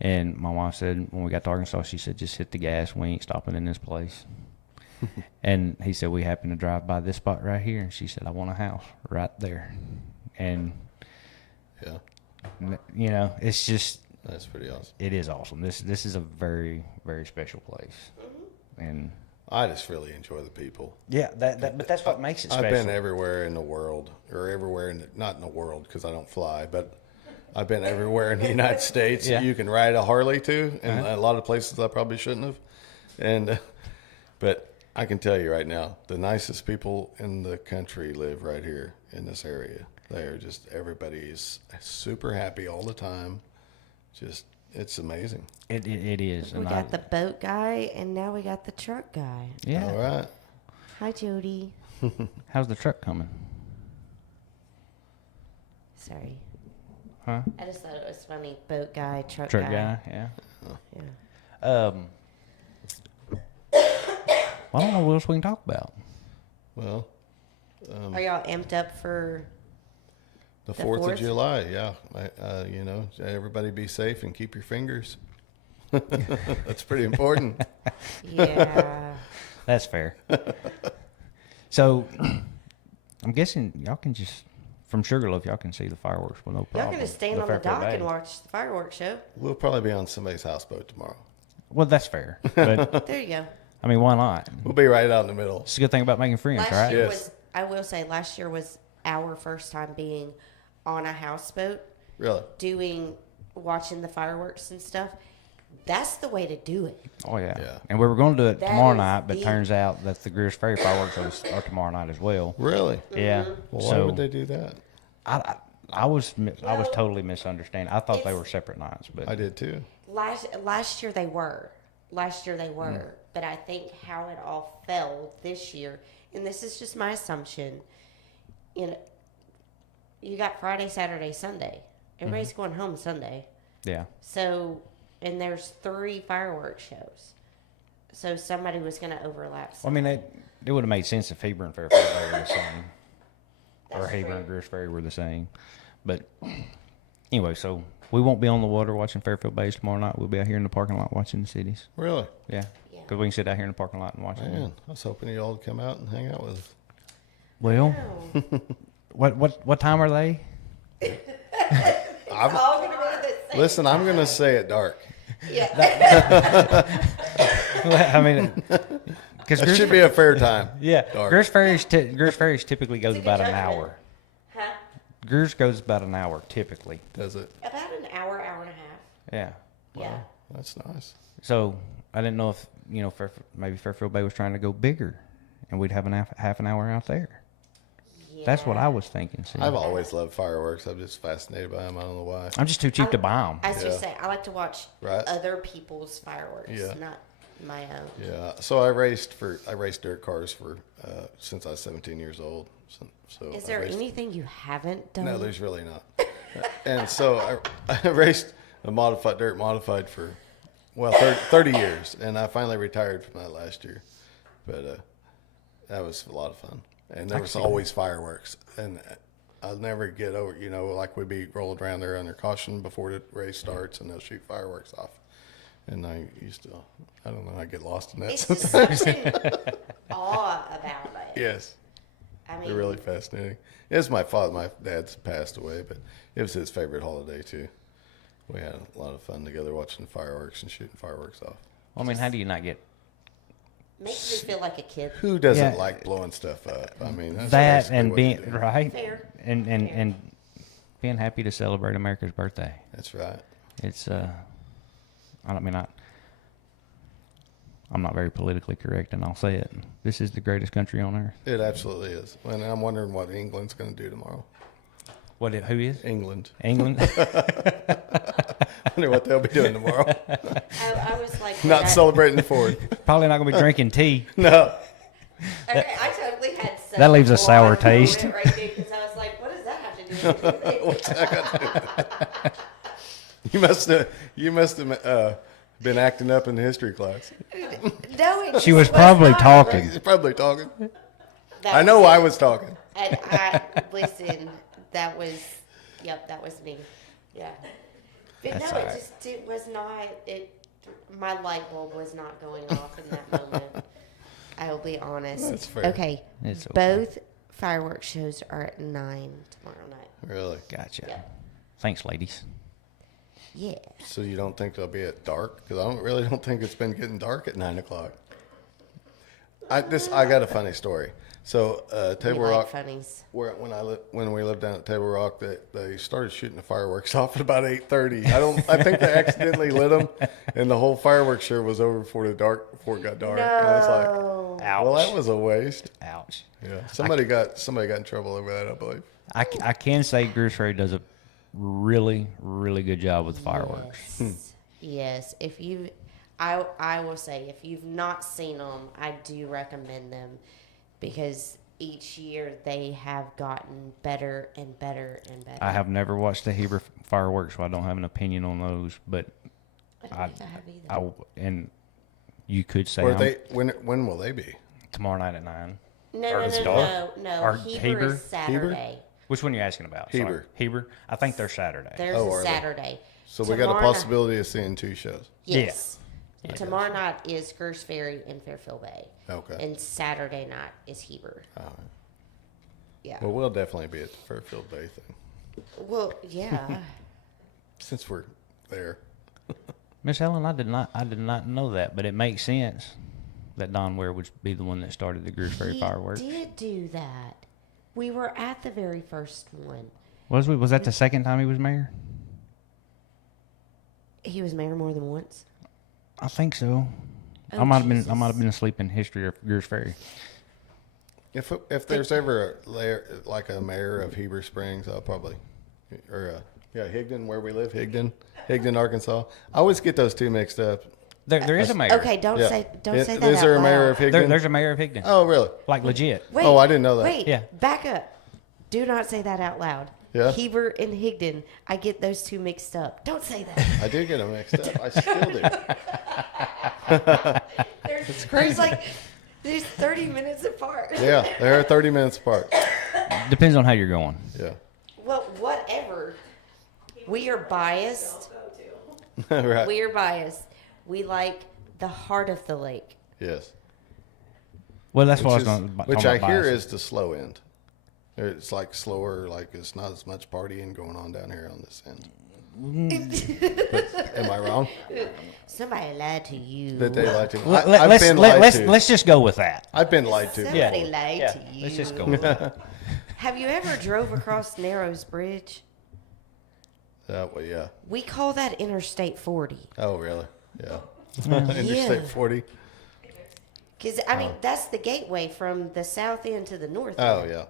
And my wife said, when we got to Arkansas, she said, just hit the gas. We ain't stopping in this place. And he said, we happened to drive by this spot right here. And she said, I want a house right there. And, Yeah. you know, it's just, That's pretty awesome. it is awesome. This is a very, very special place. And I just really enjoy the people. yeah, but that's what makes it special. I've been everywhere in the world, or everywhere not in the world because I don't fly, but I've been everywhere in the United States Yeah. you can ride a Harley to, and a lot of places I probably shouldn't have. And but I can tell you right now, the nicest people in the country live right here in this area. They're just, everybody is super happy all the time. Just, it's amazing. It is. We And got the boat guy, and now we got the truck guy. yeah. All right. Hi, Jody. How's the truck coming? Sorry. Huh? I just thought it was funny. Boat guy, truck Truck guy. guy, yeah. Yeah. I don't know what else we can talk about. Well, Are y'all amped up for? the The 4th of 4th? July, yeah. You know, everybody be safe and keep your fingers. That's pretty important. Yeah. That's fair. So, I'm guessing y'all can just, from Sugarloaf, y'all can see the fireworks with no problem. Y'all gonna stand on the Fairfield dock Bay. and watch the fireworks show? We'll probably be on somebody's houseboat tomorrow. Well, that's fair. But, There you go. I mean, why not? We'll be right out in the middle. It's a good thing about making friends, Last right? year Yes. was, I will say, last year was our first time being on a houseboat, Really? watching the fireworks and stuff. That's the way to do it. Oh, yeah. Yeah. And we were going to do it That tomorrow is night, but the- turns out that the Greers Ferry fireworks are tomorrow night as well. Really? Yeah. Well, why So, would they do that? I was totally misunderstanding. I thought they It's- were separate nights, but I did too. Last year they were. But I think how it all fell this year, and this is just my assumption, you got Friday, Saturday, Sunday. Everybody's going home Sunday. yeah. So, and there's 3 fireworks shows. So somebody was going to overlap. Well, I mean, it would have made sense if Heber and Fairfield Bay were the same, or That's Heber true. and Greers Ferry were the same. But anyway, so we won't be on the water watching Fairfield Bays tomorrow night. We'll be out here in the parking lot watching the cities. Really? Yeah, Yeah. because we can sit out here in the parking lot and watch them. Man, I was hoping you all would come out and hang out with us. Well, Oh. what time are they? I'm, All going to be the same. listen, I'm going to say it dark. Yeah. I mean, because That should be a fair time. yeah, Dark. Greers Ferries typically goes It's a good about an judgment. hour. Huh? Greers goes about an hour typically. Does it? About an hour, hour and a half. Yeah. Yeah. That's nice. So I didn't know if maybe Fairfield Bay was trying to go bigger, and we'd have half an hour out there. That's what I was thinking. See? I've always loved fireworks. I'm just fascinated by them. I don't know why. I'm just too cheap to buy them. I was just Yeah. saying, I like to watch Right. other people's fireworks, Yeah. not my own. Yeah. So I raced dirt cars for since I was 17 years old. So Is I there raced- anything you haven't done? No, there's really not. And so I raced a modified for 30 years, and I finally retired from that last year. But that was a lot of fun, and there was always fireworks, and I'll never get over. Like we'd be rolling around there under caution before the race starts, and they'll shoot fireworks off. And I used to, I don't know, I get lost in that. It's just something awe about it. Yes. I mean, They're really fascinating. It's my dad's passed away, but it was his favorite holiday too. We had a lot of fun together watching fireworks and shooting fireworks off. I mean, how do you not get makes me feel like a kid. Who doesn't Yeah. like blowing stuff up? I mean, that's that basically and what you being do. right Fair. and being happy to celebrate America's birthday? That's right. It's I'm not very politically correct, and I'll say it. This is the greatest country on earth. It absolutely is. And I'm wondering what England's going to do tomorrow. Who is England. England? I wonder what they'll be doing tomorrow. I was like, Not celebrating the Ford. Probably not gonna be drinking tea. No. Okay, I totally had such That leaves a sour broad taste. moment right there, 'cause I was like, what does that have to do with anything? What's that got to do with it? You must have been acting up in the history class. No, it She was just probably not. talking. He's probably talking. That I know was I it. was talking. And listen, that was me. Yeah. But That's no, all right. it was not, my light bulb was not going off in that moment. I will be honest. That's fair. Okay. It's okay. Both fireworks shows are at 9 tomorrow night. Really? Gotcha. Yeah. Thanks, ladies. Yeah. So you don't think they'll be at dark? Because I don't think it's been getting dark at 9 o'clock. I got a funny story. So Table We like Rock, funnies. when we lived down at Table Rock, they started shooting the fireworks off at about 8:30. I think they accidentally lit them, and the whole fireworks show was over before it got dark. And I was like, No. Ouch. well, that was a waste. Ouch. Yeah, somebody got in trouble over that, I believe. I can say Greers Ferry does a really, really good job with fireworks. Yes. Yes. If you, I will say, if you've not seen them, I do recommend them because each year they have gotten better and better and better. I have never watched the Heber fireworks, so I don't have an opinion on those. But I don't think I have either. and you could say Or I'm- when will they be? tomorrow night at 9. No, or no, it's no, dark? no, no. Or Heber Heber? is Saturday. Which one are you asking about? Sorry. Heber. Heber? I think they're Saturday. There's Oh, a are they? Saturday. So we got a Tomorrow night- possibility of seeing two shows. Yes. Yeah. Tomorrow night is Greers Ferry and Fairfield Bay. Okay. And Saturday night is Heber. All right. Yeah. Well, we'll definitely be at the Fairfield Bay thing Well, yeah. since we're there. Miss Helen, I did not know that, but it makes sense that Don Ware would be the one that started the Greers Ferry He fireworks. did do that. We were at the very first one. Was that the second time he was mayor? He was mayor more than once. I think so. Oh, I might have Jesus. been asleep in history of Greers Ferry. If there's ever like a mayor of Heber Springs, I'll probably, Higdon, where we live, Higdon, Arkansas. I always get those two mixed up. There is a mayor. Okay, don't Yeah. say that. Is Out there a mayor loud. of Higdon? There's a mayor of Higdon. Oh, really? Like legit. Wait, Oh, I didn't know that. Wait, Yeah. back up. Do not say that out loud. Yeah? Heber and Higdon. I get those two mixed up. Don't say that. I do get them mixed up. I still do. There's like, there's 30 minutes apart. Yeah, they're 30 minutes apart. Depends on how you're going. Yeah. Well, whatever. We are biased. Right. We are biased. We like the heart of the lake. Yes. Well, that's what I was Which, going is, to which I hear is the slow end. It's like slower, like it's not as much partying going on down here on this end. Am I wrong? Somebody lied to you. That they lied to me. Let's, been lied to. let's just go with that. I've been lied to. Somebody before. lied to you. Let's just go with that. Have you ever drove across Narrows Bridge? Well, yeah. We call that Interstate 40. Oh, really? Yeah. Interstate Yeah. 40. Because, I mean, that's the gateway from the south end to the north Oh, end. yeah.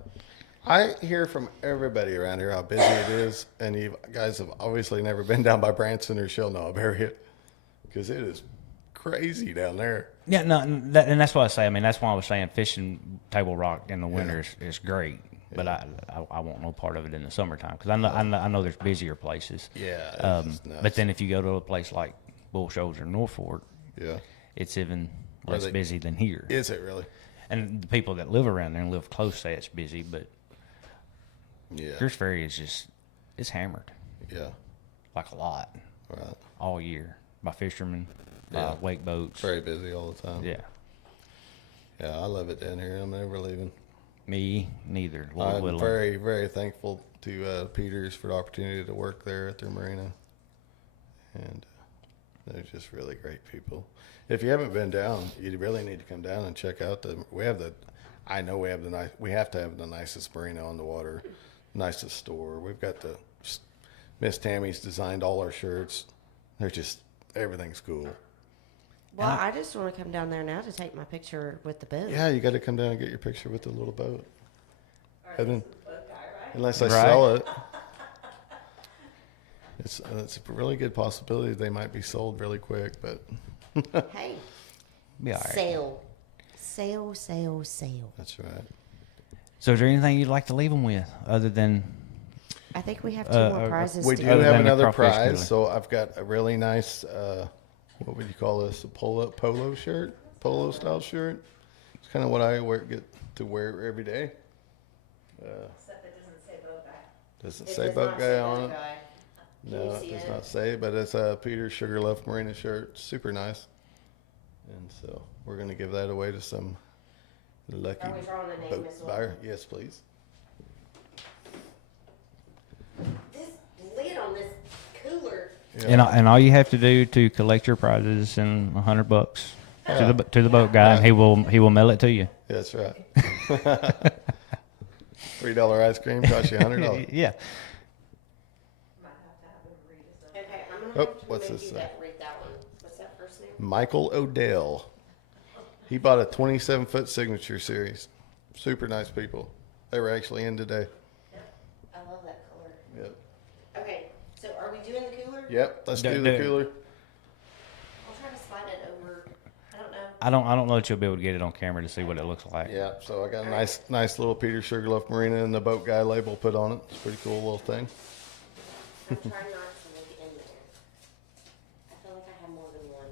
I hear from everybody around here how busy it is, and you guys have obviously never been down by Branson or Shellknob area because it is crazy down there. Yeah, no, and that's what I say. I mean, that's why I was saying fishing Table Rock in the winter is great, but I want no part of it in the summertime because I know there's busier places. Yeah, it's nuts. But then if you go to a place like Bull Shoals or Norfolk, Yeah. it's even Are less they- busy than here. Is it really? And the people that live around there and live close say it's busy, but Yeah. Pierce Ferry is it's hammered Yeah. like a lot Right. all year by fishermen, by Yeah. wake boats. Very busy all the time. Yeah, Yeah, I love it down here. I'm never leaving. me neither. Lord I'm willing. very, very thankful to Peters for the opportunity to work there at their marina. And they're just really great people. If you haven't been down, you really need to come down and check out we have the nicest marina on the water, nicest store. We've got Miss Tammy's designed all our shirts. They're just, everything's cool. Well, I just want to come down there now to take my picture with the boat. Yeah, you got to come down and get your picture with the little boat. And then, Boat guy, right? unless I Right. sell it. It's a really good possibility they might be sold really quick, but Hey, Be all right. sail. Sail, sail, sail. that's right. So is there anything you'd like to leave them with other than I think we have two more prizes We to do Other have than the another crawfish prize, cooler. so I've got a really nice, what would you call this? A polo shirt, polo style shirt. It's kind of what I get to wear every day. Except it doesn't say boat guy. Does it It say does boat not guy say on boat it? guy. Can No, you it see does it? not say, but it's a Peter Sugarloaf Marina shirt. Super nice. And so we're going to give that away to some lucky Are we drawing a name boat as well? buyer. Yes, please. This lid on this cooler. and all you have to do to collect your prizes and $100 to the boat guy, and he will mail it to you. That's right. $3 ice cream costs you $100. Yeah. Might have to have him read us up. Okay, I'm gonna Oh, have to what's make this you say? read that one. What's that first name? Michael Odell. He bought a 27-foot signature series. Super nice people. They were actually in today. I love that color. Yep. Okay, so are we doing the cooler? Yep. Let's Do- do the do- cooler. I'll try to slide it over. I don't know. I don't know that you'll be able to get it on camera to see what it looks like. Yeah. So I got a nice little Peter Sugarloaf Marina and the boat guy label put on it. It's a pretty cool little thing. I'm trying not to look in there. I feel like I have more than one.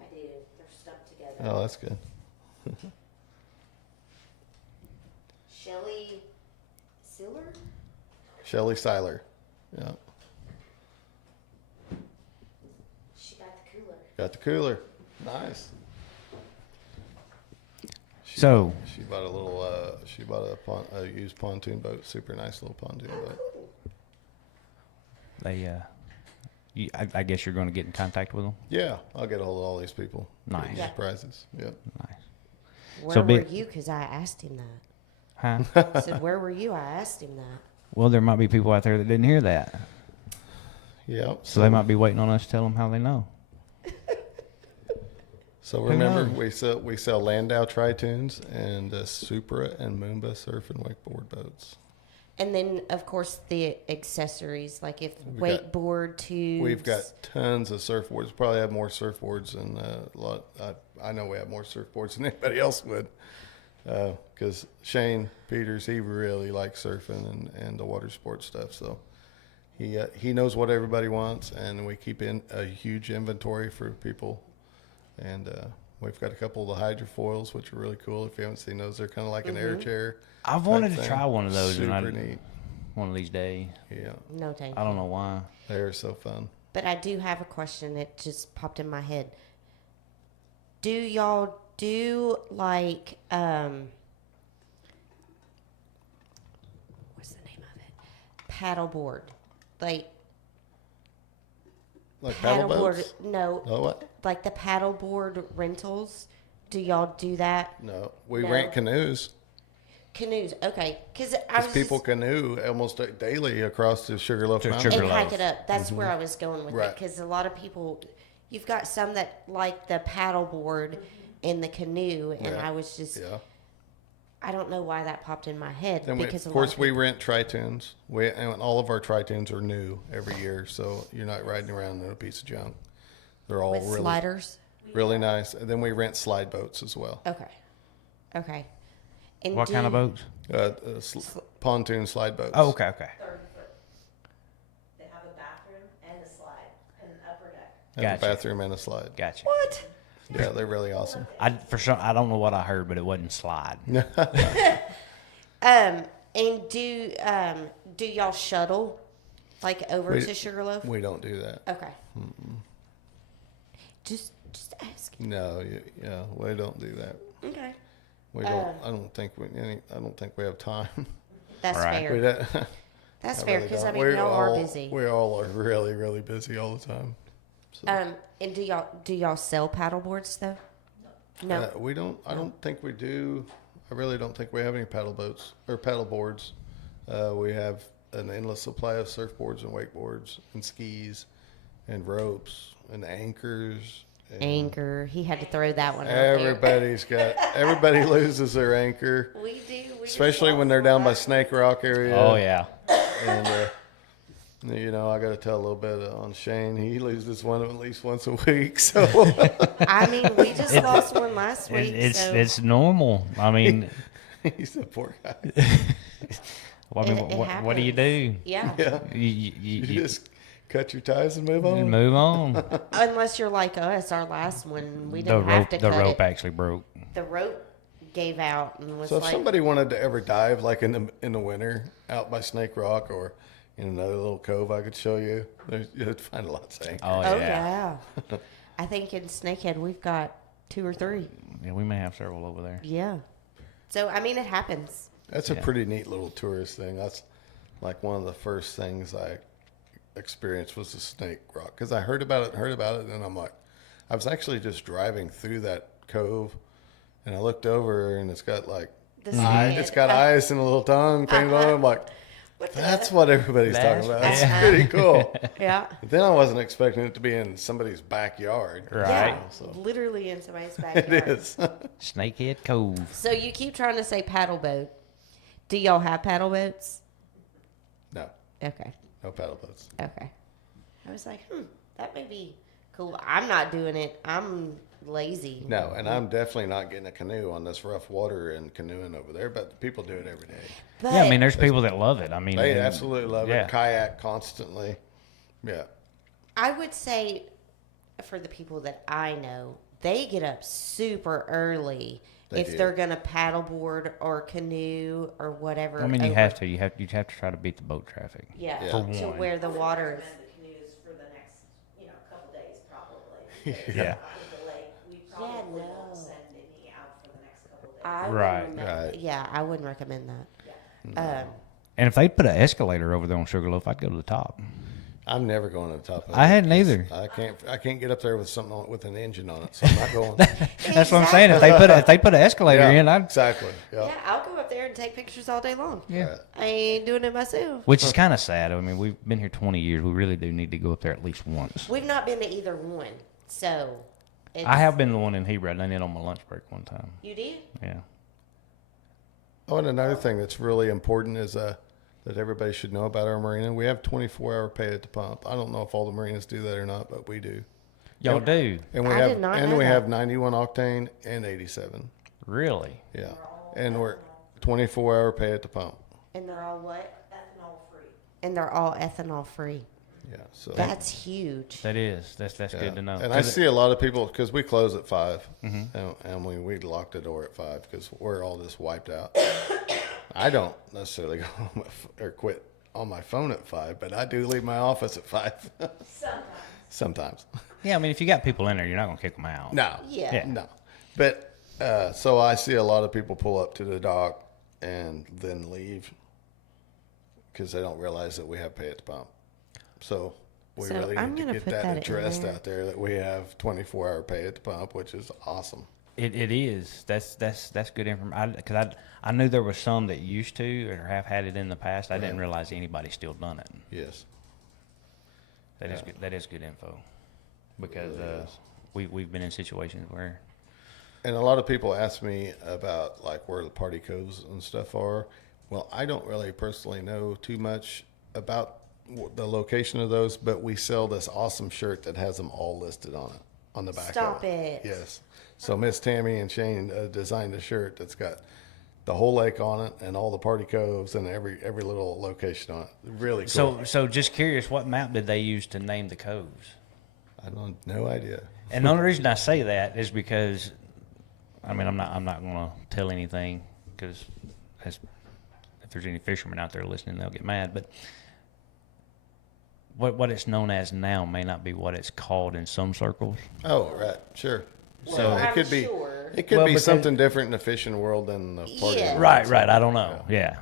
I do. They're stuck together. Oh, that's good. Shelly Siller? Shelly Seiler. Yeah. She got the cooler. Got the cooler. Nice. So She bought a little. She bought a used pontoon boat. Super nice little pontoon boat. they, I guess you're going to get in contact with them. Yeah, I'll get a hold of all these people. Nice. Get Yeah. Prizes. Yep. Nice. Where So be- were you? Because I asked him that. Huh? I said, where were you? I asked him that. Well, there might be people out there that didn't hear that, Yep. so they might be waiting on us to tell them how they know. So remember, knows? we sell Landau Tritoons and Supra and Moomba surf and wakeboard boats. And then, of course, the accessories, like if got- wakeboard tubes. We've got tons of surfboards. Probably have more surfboards than a lot. I know we have more surfboards than anybody else would, because Shane Peters, he really likes surfing and the water sports stuff. So he knows what everybody wants, and we keep in a huge inventory for people. And we've got a couple of the hydrofoils, which are really cool. If you haven't seen those, they're kind of like an air chair. I've wanted to thing. try one of those, Super and neat. one of these days. Yeah, No, thank I you. don't know why. they're so fun. But I do have a question that just popped in my head. Do y'all do like what's the name of it? Paddleboard. Like Like paddle paddleboard boats? no, Oh, what? like the paddleboard rentals. Do y'all do that? No, we No. rent canoes. Canoes, okay. Because I Because was people canoe almost daily across the Sugarloaf To Mountain. Sugar- and Sugarloaf. hike it up. That's where I was going with it. Right. Because a lot of people, you've got some that like the paddleboard in the canoe, and Yeah. I was just, Yeah. I don't know why that popped in my head. Then we, because of a lot course, we people- rent Tritoons. And all of our Tritoons are new every year, so you're not riding around in a piece of junk. They're all with really, sliders. really nice. And then we rent slide boats as well. Okay, okay. And What kind of boats? Pontoon slide boats. Oh, okay. 30-foot. They have a bathroom and a slide and an upper deck. And Gotcha. a bathroom and a slide. Gotcha. What? Yeah, they're really awesome. I don't know what I heard, but it wasn't slide. And do y'all shuttle like over We- to Sugarloaf? We don't do that. Okay. Just ask. No, yeah, we don't do that. Okay, We don't. I don't think we have time. that's Right. We fair. don't- That's I fair really because I don't. mean We're y'all are all- busy. We all are really, really busy all the time. So, And do y'all sell paddle boards though? No. we don't. I don't think we do. I really don't think we have any paddle boats or paddle boards. We have an endless supply of surfboards and wakeboards and skis and ropes and anchors. And Anchor. He had to throw that one out there. everybody loses their anchor, We do. We especially when they're down by Snake Rock area. Oh yeah. And I got to tell a little bit on Shane. He loses one at least once a week. So I mean, we just lost one last week. It's normal. I mean, he's a poor guy. I mean, It what do you do? yeah. Yeah, You you just cut your ties and move on. move on. Unless you're like us, our last one, we The didn't have to rope, the cut rope it. actually broke. The rope gave out and was So if like, somebody wanted to ever dive, like in the winter, out by Snake Rock or in another little cove, I could show you. You'd find lots of anchors. Oh oh yeah. yeah. I think in Snakehead we've got 2 or 3. Yeah, we may have several over there. Yeah. So I mean, it happens. That's a pretty neat little tourist thing. That's like one of the first things I experienced was the Snake Rock because I heard about it, and I'm like, I was actually just driving through that cove, and I looked over, and it's got like The eyes, Snakehead. it's got eyes and a little tongue painted on it. I'm like, What the- that's what everybody's talking about. That's Yeah. pretty cool. Yeah. But then I wasn't expecting it to be in somebody's backyard. Right. Yeah. So Literally in somebody's it backyard. is. Snakehead Cove. So you keep trying to say paddle boat. Do y'all have paddle boats? No, Okay. no paddle boats. Okay. I was like, that may be cool. I'm not doing it. I'm lazy. No, and I'm definitely not getting a canoe on this rough water and canoeing over there, but people do it every day. But Yeah, I mean, there's people that love it. I mean, They and- absolutely love yeah. it. Kayak constantly. Yeah. I would say for the people that I know, they get up super early They if do. they're going to paddleboard or canoe or whatever. I mean, you over- have to. You have to try to beat the boat traffic. Yeah, Yeah. For to one. where the I would water is. recommend the canoes for the next, couple days probably. Yeah. With the lake, we probably no. won't send any out for the next couple days. I Right. wouldn't Right. Yeah, I wouldn't recommend that. And if they put an escalator over there on Sugarloaf, I'd go to the top. I'm never going to the top of it. I hadn't either. I can't get up there with something with an engine on it, so I'm not going. That's what I'm saying. If they put an escalator in, I'd. exactly. Yeah, Yeah. I'll go up there and take pictures all day long. Yeah. I ain't doing it myself. Which is kind of sad. I mean, we've been here 20 years. We really do need to go up there at least once. We've not been to either one, so. It's, I have been the one in Heber. I done it on my lunch break one time. You did? Yeah. Oh, and another thing that's really important is that everybody should know about our marina. We have 24-hour pay at the pump. I don't know if all the marinas do that or not, but we do. Y'all do? And we I have did not and know we that. have 91 octane and 87. Really? Yeah. And we're 24-hour pay at the pump. And they're all what? Ethanol free. And they're all ethanol free. Yeah, so That's huge. That is. That's yeah. good to know. And I 'Cause see a lot of people because we close at 5, and we lock the door at 5 because we're all just wiped out. I don't necessarily go home or quit on my phone at 5, but I do leave my office at 5 Sometimes. sometimes. Yeah, I mean, if you got people in there, you're not gonna kick them out. No, Yeah. Yeah. no. But so I see a lot of people pull up to the dock and then leave because they don't realize that we have pay at the pump. So we So really I'm need to gonna get put that that in addressed there. out there that we have 24-hour pay at the pump, which is awesome. It is. That's good information. Because I knew there was some that used to or have had it in the past. I didn't Right. realize anybody still done it. Yes. That is Yeah. good. That is good info. Because really is. we've been in situations where And a lot of people ask me about like where the party coves and stuff are. Well, I don't really personally know too much about the location of those, but we sell this awesome shirt that has them all listed on it on the back. Stop of it. it. Yes. So Miss Tammy and Shane designed a shirt that's got the whole lake on it and all the party coves and every little location on it. Really cool. so just curious, what map did they use to name the coves? I don't no idea. And the only reason I say that is because, I mean, I'm not going to tell anything because if there's any fishermen out there listening, they'll get mad. But what it's known as now may not be what it's called in some circles. Oh, right, sure. Well, So it I'm could be sure. it could Well, be because- something different in the fishing world than the party Yeah. world. Right. I don't know. Yeah.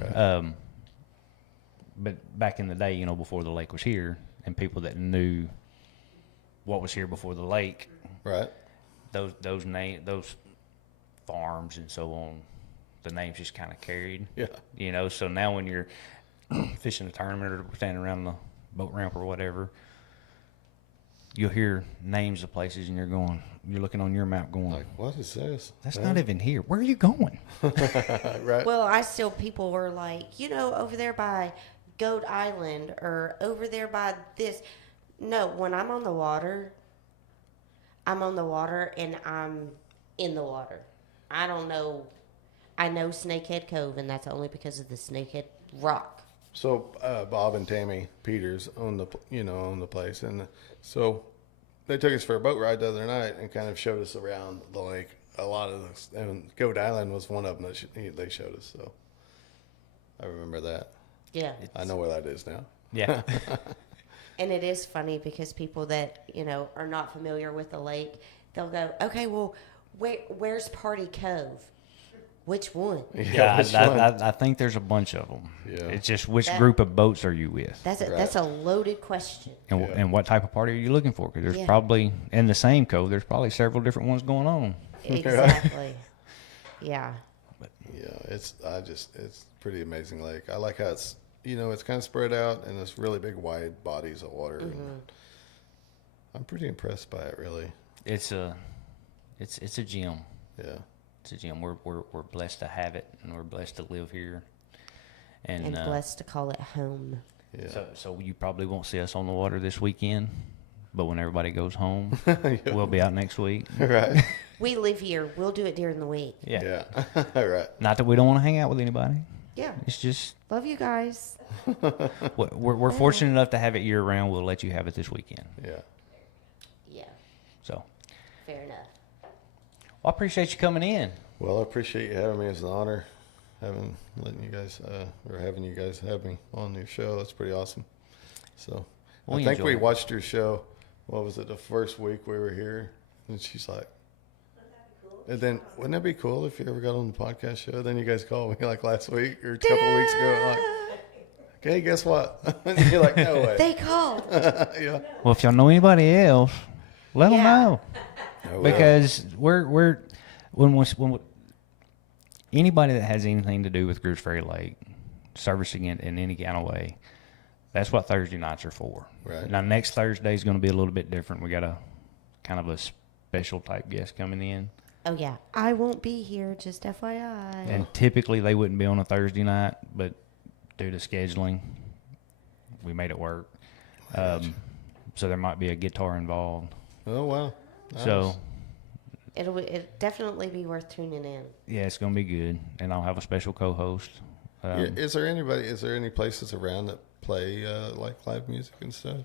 Okay. But back in the day, you know, before the lake was here, and people that knew what was here before the lake, Right. those farms and so on, the names just kind of carried. Yeah. You know, so now when you're fishing a tournament or standing around the boat ramp or whatever, you'll hear names of places, and you're looking on your map going, Like, what is this? that's not even here. Where are you going? Right. Well, I still, people were like, over there by Goat Island or over there by this. No, when I'm on the water and I'm in the water. I don't know. I know Snakehead Cove, and that's only because of the Snakehead Rock. So Bob and Tammy Peters own the place, and so they took us for a boat ride the other night and kind of showed us around the lake. A lot of this, and Goat Island was one of them that they showed us. So I remember that. Yeah. I know where that is now. Yeah. And it is funny because people that, are not familiar with the lake, they'll go, okay, well, where's Party Cove? Which one? Yeah, which one? I think there's a bunch of them. Yeah. It's just which That- group of boats are you with, That's a loaded question. and, Yeah. and what type of party are you looking for? Because there's Yeah. probably in the same cove, there's probably several different ones going on. Exactly. Yeah. Yeah, it's pretty amazing lake. I like how it's it's kind of spread out and it's really big wide bodies of water. And I'm pretty impressed by it, really. It's a gem. Yeah. It's a gem. We're blessed to have it, and we're blessed to live here. And blessed to call it home. Yeah. So you probably won't see us on the water this weekend, but when everybody goes home, we'll be out next week. Right. We live here. We'll do it during the week. Yeah. Yeah. Right. Not that we don't want to hang out with anybody. Yeah. It's just Love you guys. we're fortunate enough to have it year round. We'll let you have it this weekend. Yeah. Yeah. So, Fair enough. well, I appreciate you coming in. Well, I appreciate you having me. It's an honor having you guys have me on your show. That's pretty awesome. So We I think we enjoy it. watched your show. What was it? The first week we were here, and she's like, and then wouldn't that be cool if you ever got on the podcast show? Then you guys called me like last week or a couple of weeks ago. Like, okay, guess what? And you're like, no way. They called. Yeah. Well, if y'all know anybody else, let them Yeah. know. No, Because we're when anybody that has anything to do with Greers Ferry Lake, servicing it in any kind of way, that's what Thursday nights are for. Right. Now, next Thursday is going to be a little bit different. We got a kind of a special type guest coming in, Oh, yeah. I won't be here, just FYI. and typically they wouldn't be on a Thursday night, but due to scheduling, we made it work. So there might be a guitar involved. Oh wow. So It'll definitely be worth tuning in. Yeah, it's gonna be good, and I'll have a special co-host. Yeah, is there any places around that play like live music and stuff?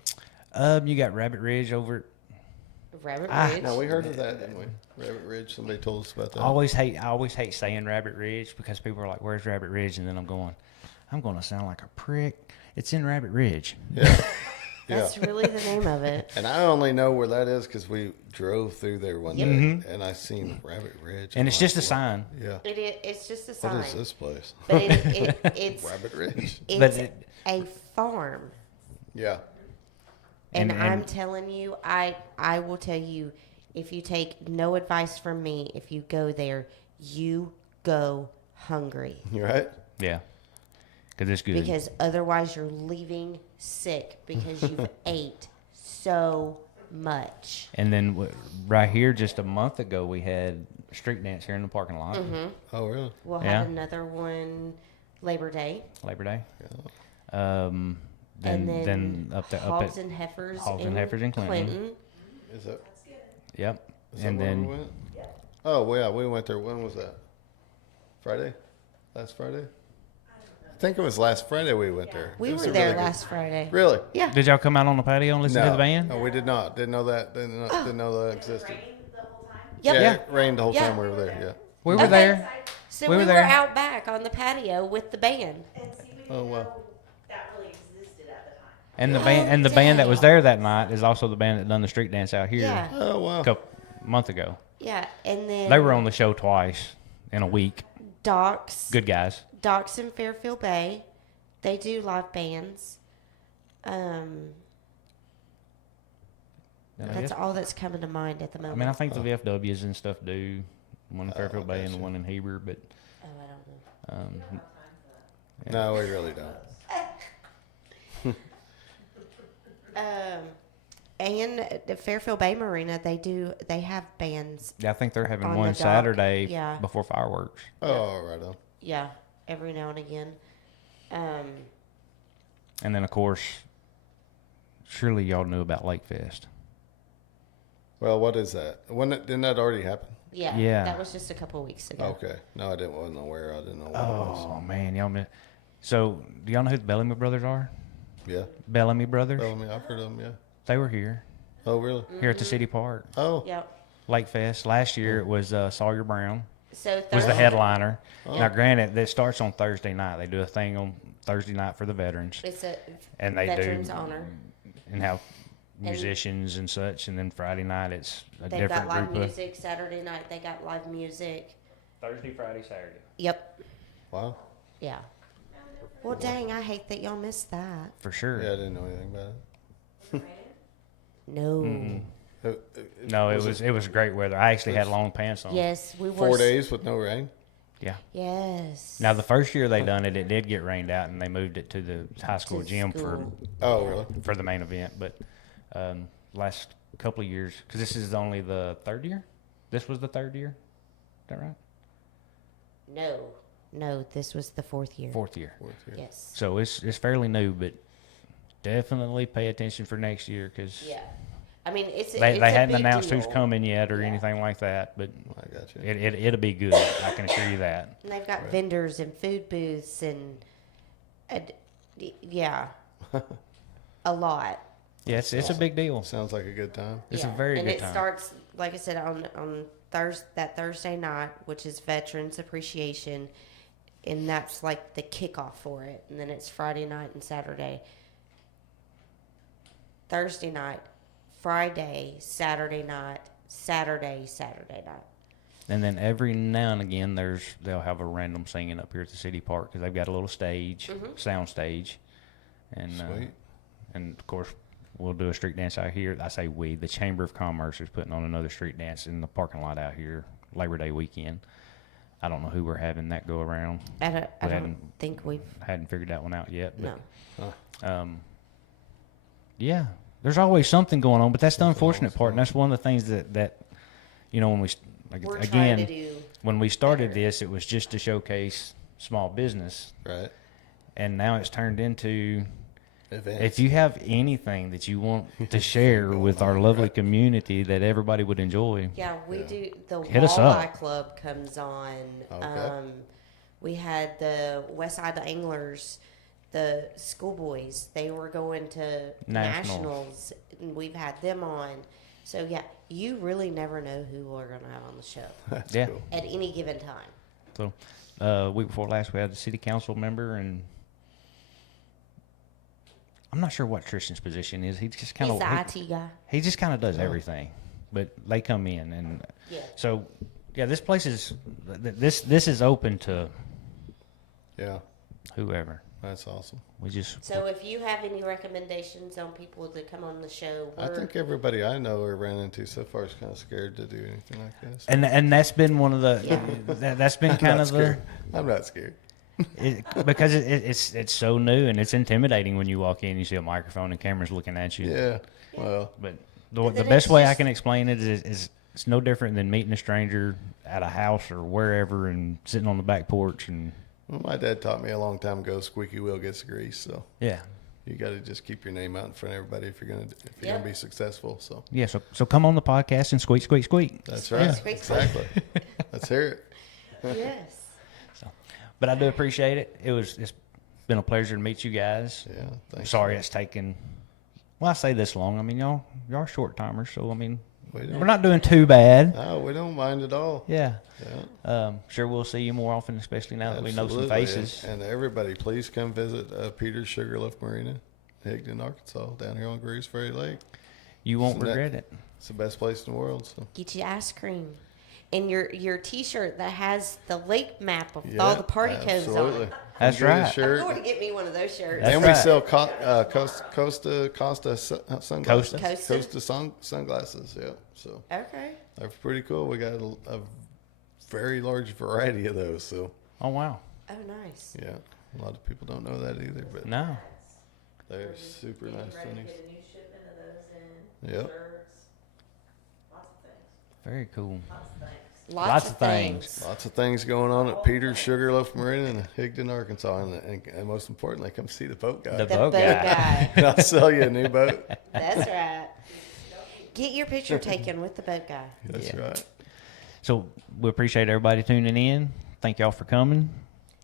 You got Rabbit Ridge over. Rabbit Ah, Ridge. No, we heard of that, didn't we? Rabbit Ridge. Somebody told us about that. I always hate saying Rabbit Ridge because people are like, "Where's Rabbit Ridge?" And then I'm going to sound like a prick. It's in Rabbit Ridge. Yeah. That's really the name of it. And I only know where that is because we drove through there one Yep. day, and I seen Rabbit Ridge. And it's I'm just a like, sign. Yeah. It's just a sign. What is this place? But it's Rabbit Ridge. it's But a farm. Yeah. And, And- I'm telling you, I will tell you, if you take no advice from me, if you go there, you go hungry. You right? Yeah, because it's good. Because otherwise you're leaving sick because you've ate so much. And then right here, just a month ago, we had street dance here in the parking lot. Oh, really? We'll Yeah. have another one Labor Day. Labor Day. And Then up Hogs at and Heifers Hogs and Heifers in Clinton. Is that? Yep. Is that And where we then went? Oh, well, yeah, we went there. When was that? Friday? Last Friday? I think it was last Friday we went there. We It was were a there really good- last Friday. Really? Yeah. did y'all come out on the patio and listen to the band? No, we did not. Didn't know that. Didn't know that existed. Rain the whole time. Yep. Yeah, Yeah. it rained the whole Yeah. time we were there. Yeah. We were Okay. there. So We we were were there. out back on the patio with the band. And see, we Oh, didn't wow. know that really existed at the time. And the band that was there that night is also the band that done the street dance out here Yeah. Oh, wow. a month ago. Yeah. And then They were on the show twice in a week. Docks. Good guys. Docks in Fairfield Bay. They do live bands. That's all that's coming to mind at the I moment. mean, I think the VFWs and stuff do one in Fairfield Bay and the gotcha. one in Heber, but oh, I don't know. No, we really don't. And the Fairfield Bay Marina, they have bands. yeah, I think they're having On one the dock, Saturday yeah. before fireworks. Oh, right on. Yeah, every now and again. And then, of course, surely y'all knew about Lake Fest. Well, what is that? Didn't that already happen? Yeah, Yeah. that was just a couple of weeks ago. Okay. No, wasn't aware. I didn't know what it was. Oh, man. Y'all miss. So, do y'all know who the Bellamy Brothers are? Yeah. Bellamy Brothers? Well, I mean, I've heard of them, yeah. They were here, Oh, really? here at the City Park. Oh, Yep. Lake Fest. Last year, it was Sawyer Brown. So Was the Thursday- headliner. Now, granted, it starts on Thursday night. They do a thing on Thursday night for the veterans, It's a and they veterans do honor. and have musicians and such. And then Friday night, it's a They've got different live group music. Saturday night they got live music. of Thursday, Friday, Saturday. Yep. wow. Yeah. Well, dang, I hate that y'all missed that. For sure. Yeah, I didn't know anything about it. No. No, it was great weather. I actually had long pants on. Yes, we were. 4 days with no rain? Yeah. Yes. Now the first year they done it, it did get rained out, and they moved it to the high school To gym school. Oh, really? for the main event. But last couple of years, because this is only the third year. This was the third year. Is that right? No, this was the fourth year. Fourth year. Yes. So it's fairly new, but definitely pay attention for next year because Yeah. I mean, it's they it's a hadn't big announced deal. who's coming yet or Yeah. anything like that. But I got you. it'll be good. I can assure you that. And they've got vendors and food booths and yeah, a lot. Yeah, it's a big deal. Sounds like a good time. It's Yeah. a very and good it time. starts, like I said, on Thursday night, which is Veterans Appreciation, and that's like the kickoff for it. And then it's Friday night and Saturday. Thursday night, Friday, Saturday night, Saturday night. And then every now and again, they'll have a random singing up here at the city park because they've got a little stage, sound stage, and Sweet. and of course we'll do a street dance out here. I say we, the Chamber of Commerce is putting on another street dance in the parking lot out here Labor Day weekend. I don't know who we're having that go around. I don't hadn't- think we've Hadn't figured that one out yet. But, no. Yeah, there's always something going on, but that's the unfortunate part, and that's one of the things that you know when we We're again trying to do when we started better. this, it was just to showcase small business, Right. and now it's turned into events. If you have anything that you want to share with our lovely community that everybody would enjoy, Yeah, we do. The Hit us up. Walleye Club comes on. Okay. We had the West Side Anglers, the schoolboys. They were going to nationals, and we've had them on. So yeah, you really never know who we're gonna have on the show That's Yeah. cool. at any given time. so week before last we had the city council member, and I'm not sure what Tristan's position is. He just kind He's the of IT guy. he just kind of does everything, but they come in, and Yeah. so yeah, this place is this is open to Yeah, whoever. that's awesome. We just So if you have any recommendations on people to come on the show, I think everybody I know or ran into so far is kind of scared to do anything like this. and that's been one of the Yeah. that's been I'm kind not of scared. I'm not scared. because it's so new and it's intimidating when you walk in, you see a microphone and cameras looking at you. Yeah. Well, But But the then best it's way I just- can explain it is it's no different than meeting a stranger at a house or wherever and sitting on the back porch and my dad taught me a long time ago, squeaky wheel gets the grease. So yeah. you got to just keep your name out in front of everybody if you're gonna Yep. be successful. So Yeah, so come on the podcast and squeak, squeak, squeak. that's right. Squeak, squeak. Exactly. Let's hear it. yes. But I do appreciate it. It's been a pleasure to meet you guys. Yeah. Thanks. Sorry it's taken. Well, I say this long. I mean, y'all are short timers, so I mean, We we're don't, not doing too bad. no, we don't mind at all. Yeah. Yeah. Sure, we'll see you more often, especially now that we know some Absolutely. faces. And everybody, please come visit Peter's Sugarloaf Marina, Higdon, Arkansas, down here on Grease Ferry Lake. You won't Isn't that- regret it. It's the best place in the world. So Get you ice cream. And your T-shirt that has the lake map of yeah, all the party codes absolutely. on it. That's Come get a right. I'm Shirt. going to get me one of those shirts. That's And right. we sell Costa sunglasses. Costa? Sunglasses. Yeah. So Okay. they're pretty cool. We got a very large variety of those. So Oh wow. Oh, nice. yeah, a lot of people don't know that either, but No. they're super nice Ready to things. get a new shipment of those in. Yep. Shirts. Lots of things. Very cool. Lots of things. Lots of things. Lots of things going on at Peter's Sugarloaf Marina in Higdon, Arkansas, and most importantly, come see the boat guy. The The boat boat guy. guy. And I'll sell you a new boat. That's right. Get your picture taken with the boat guy. That's Yeah. right. So we appreciate everybody tuning in. Thank y'all for coming.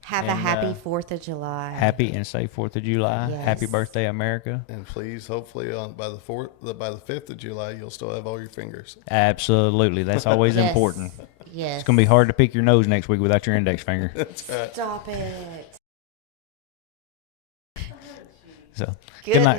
Have a And, happy 4th of July. Happy and safe 4th of July. Happy Yes. birthday, America. And please, hopefully, by the 5th of July, you'll still have all your fingers. Absolutely. That's always Yes. important. Yes. It's going to be hard to pick your nose next week without your index finger. That's right. Stop it. So Good night. night.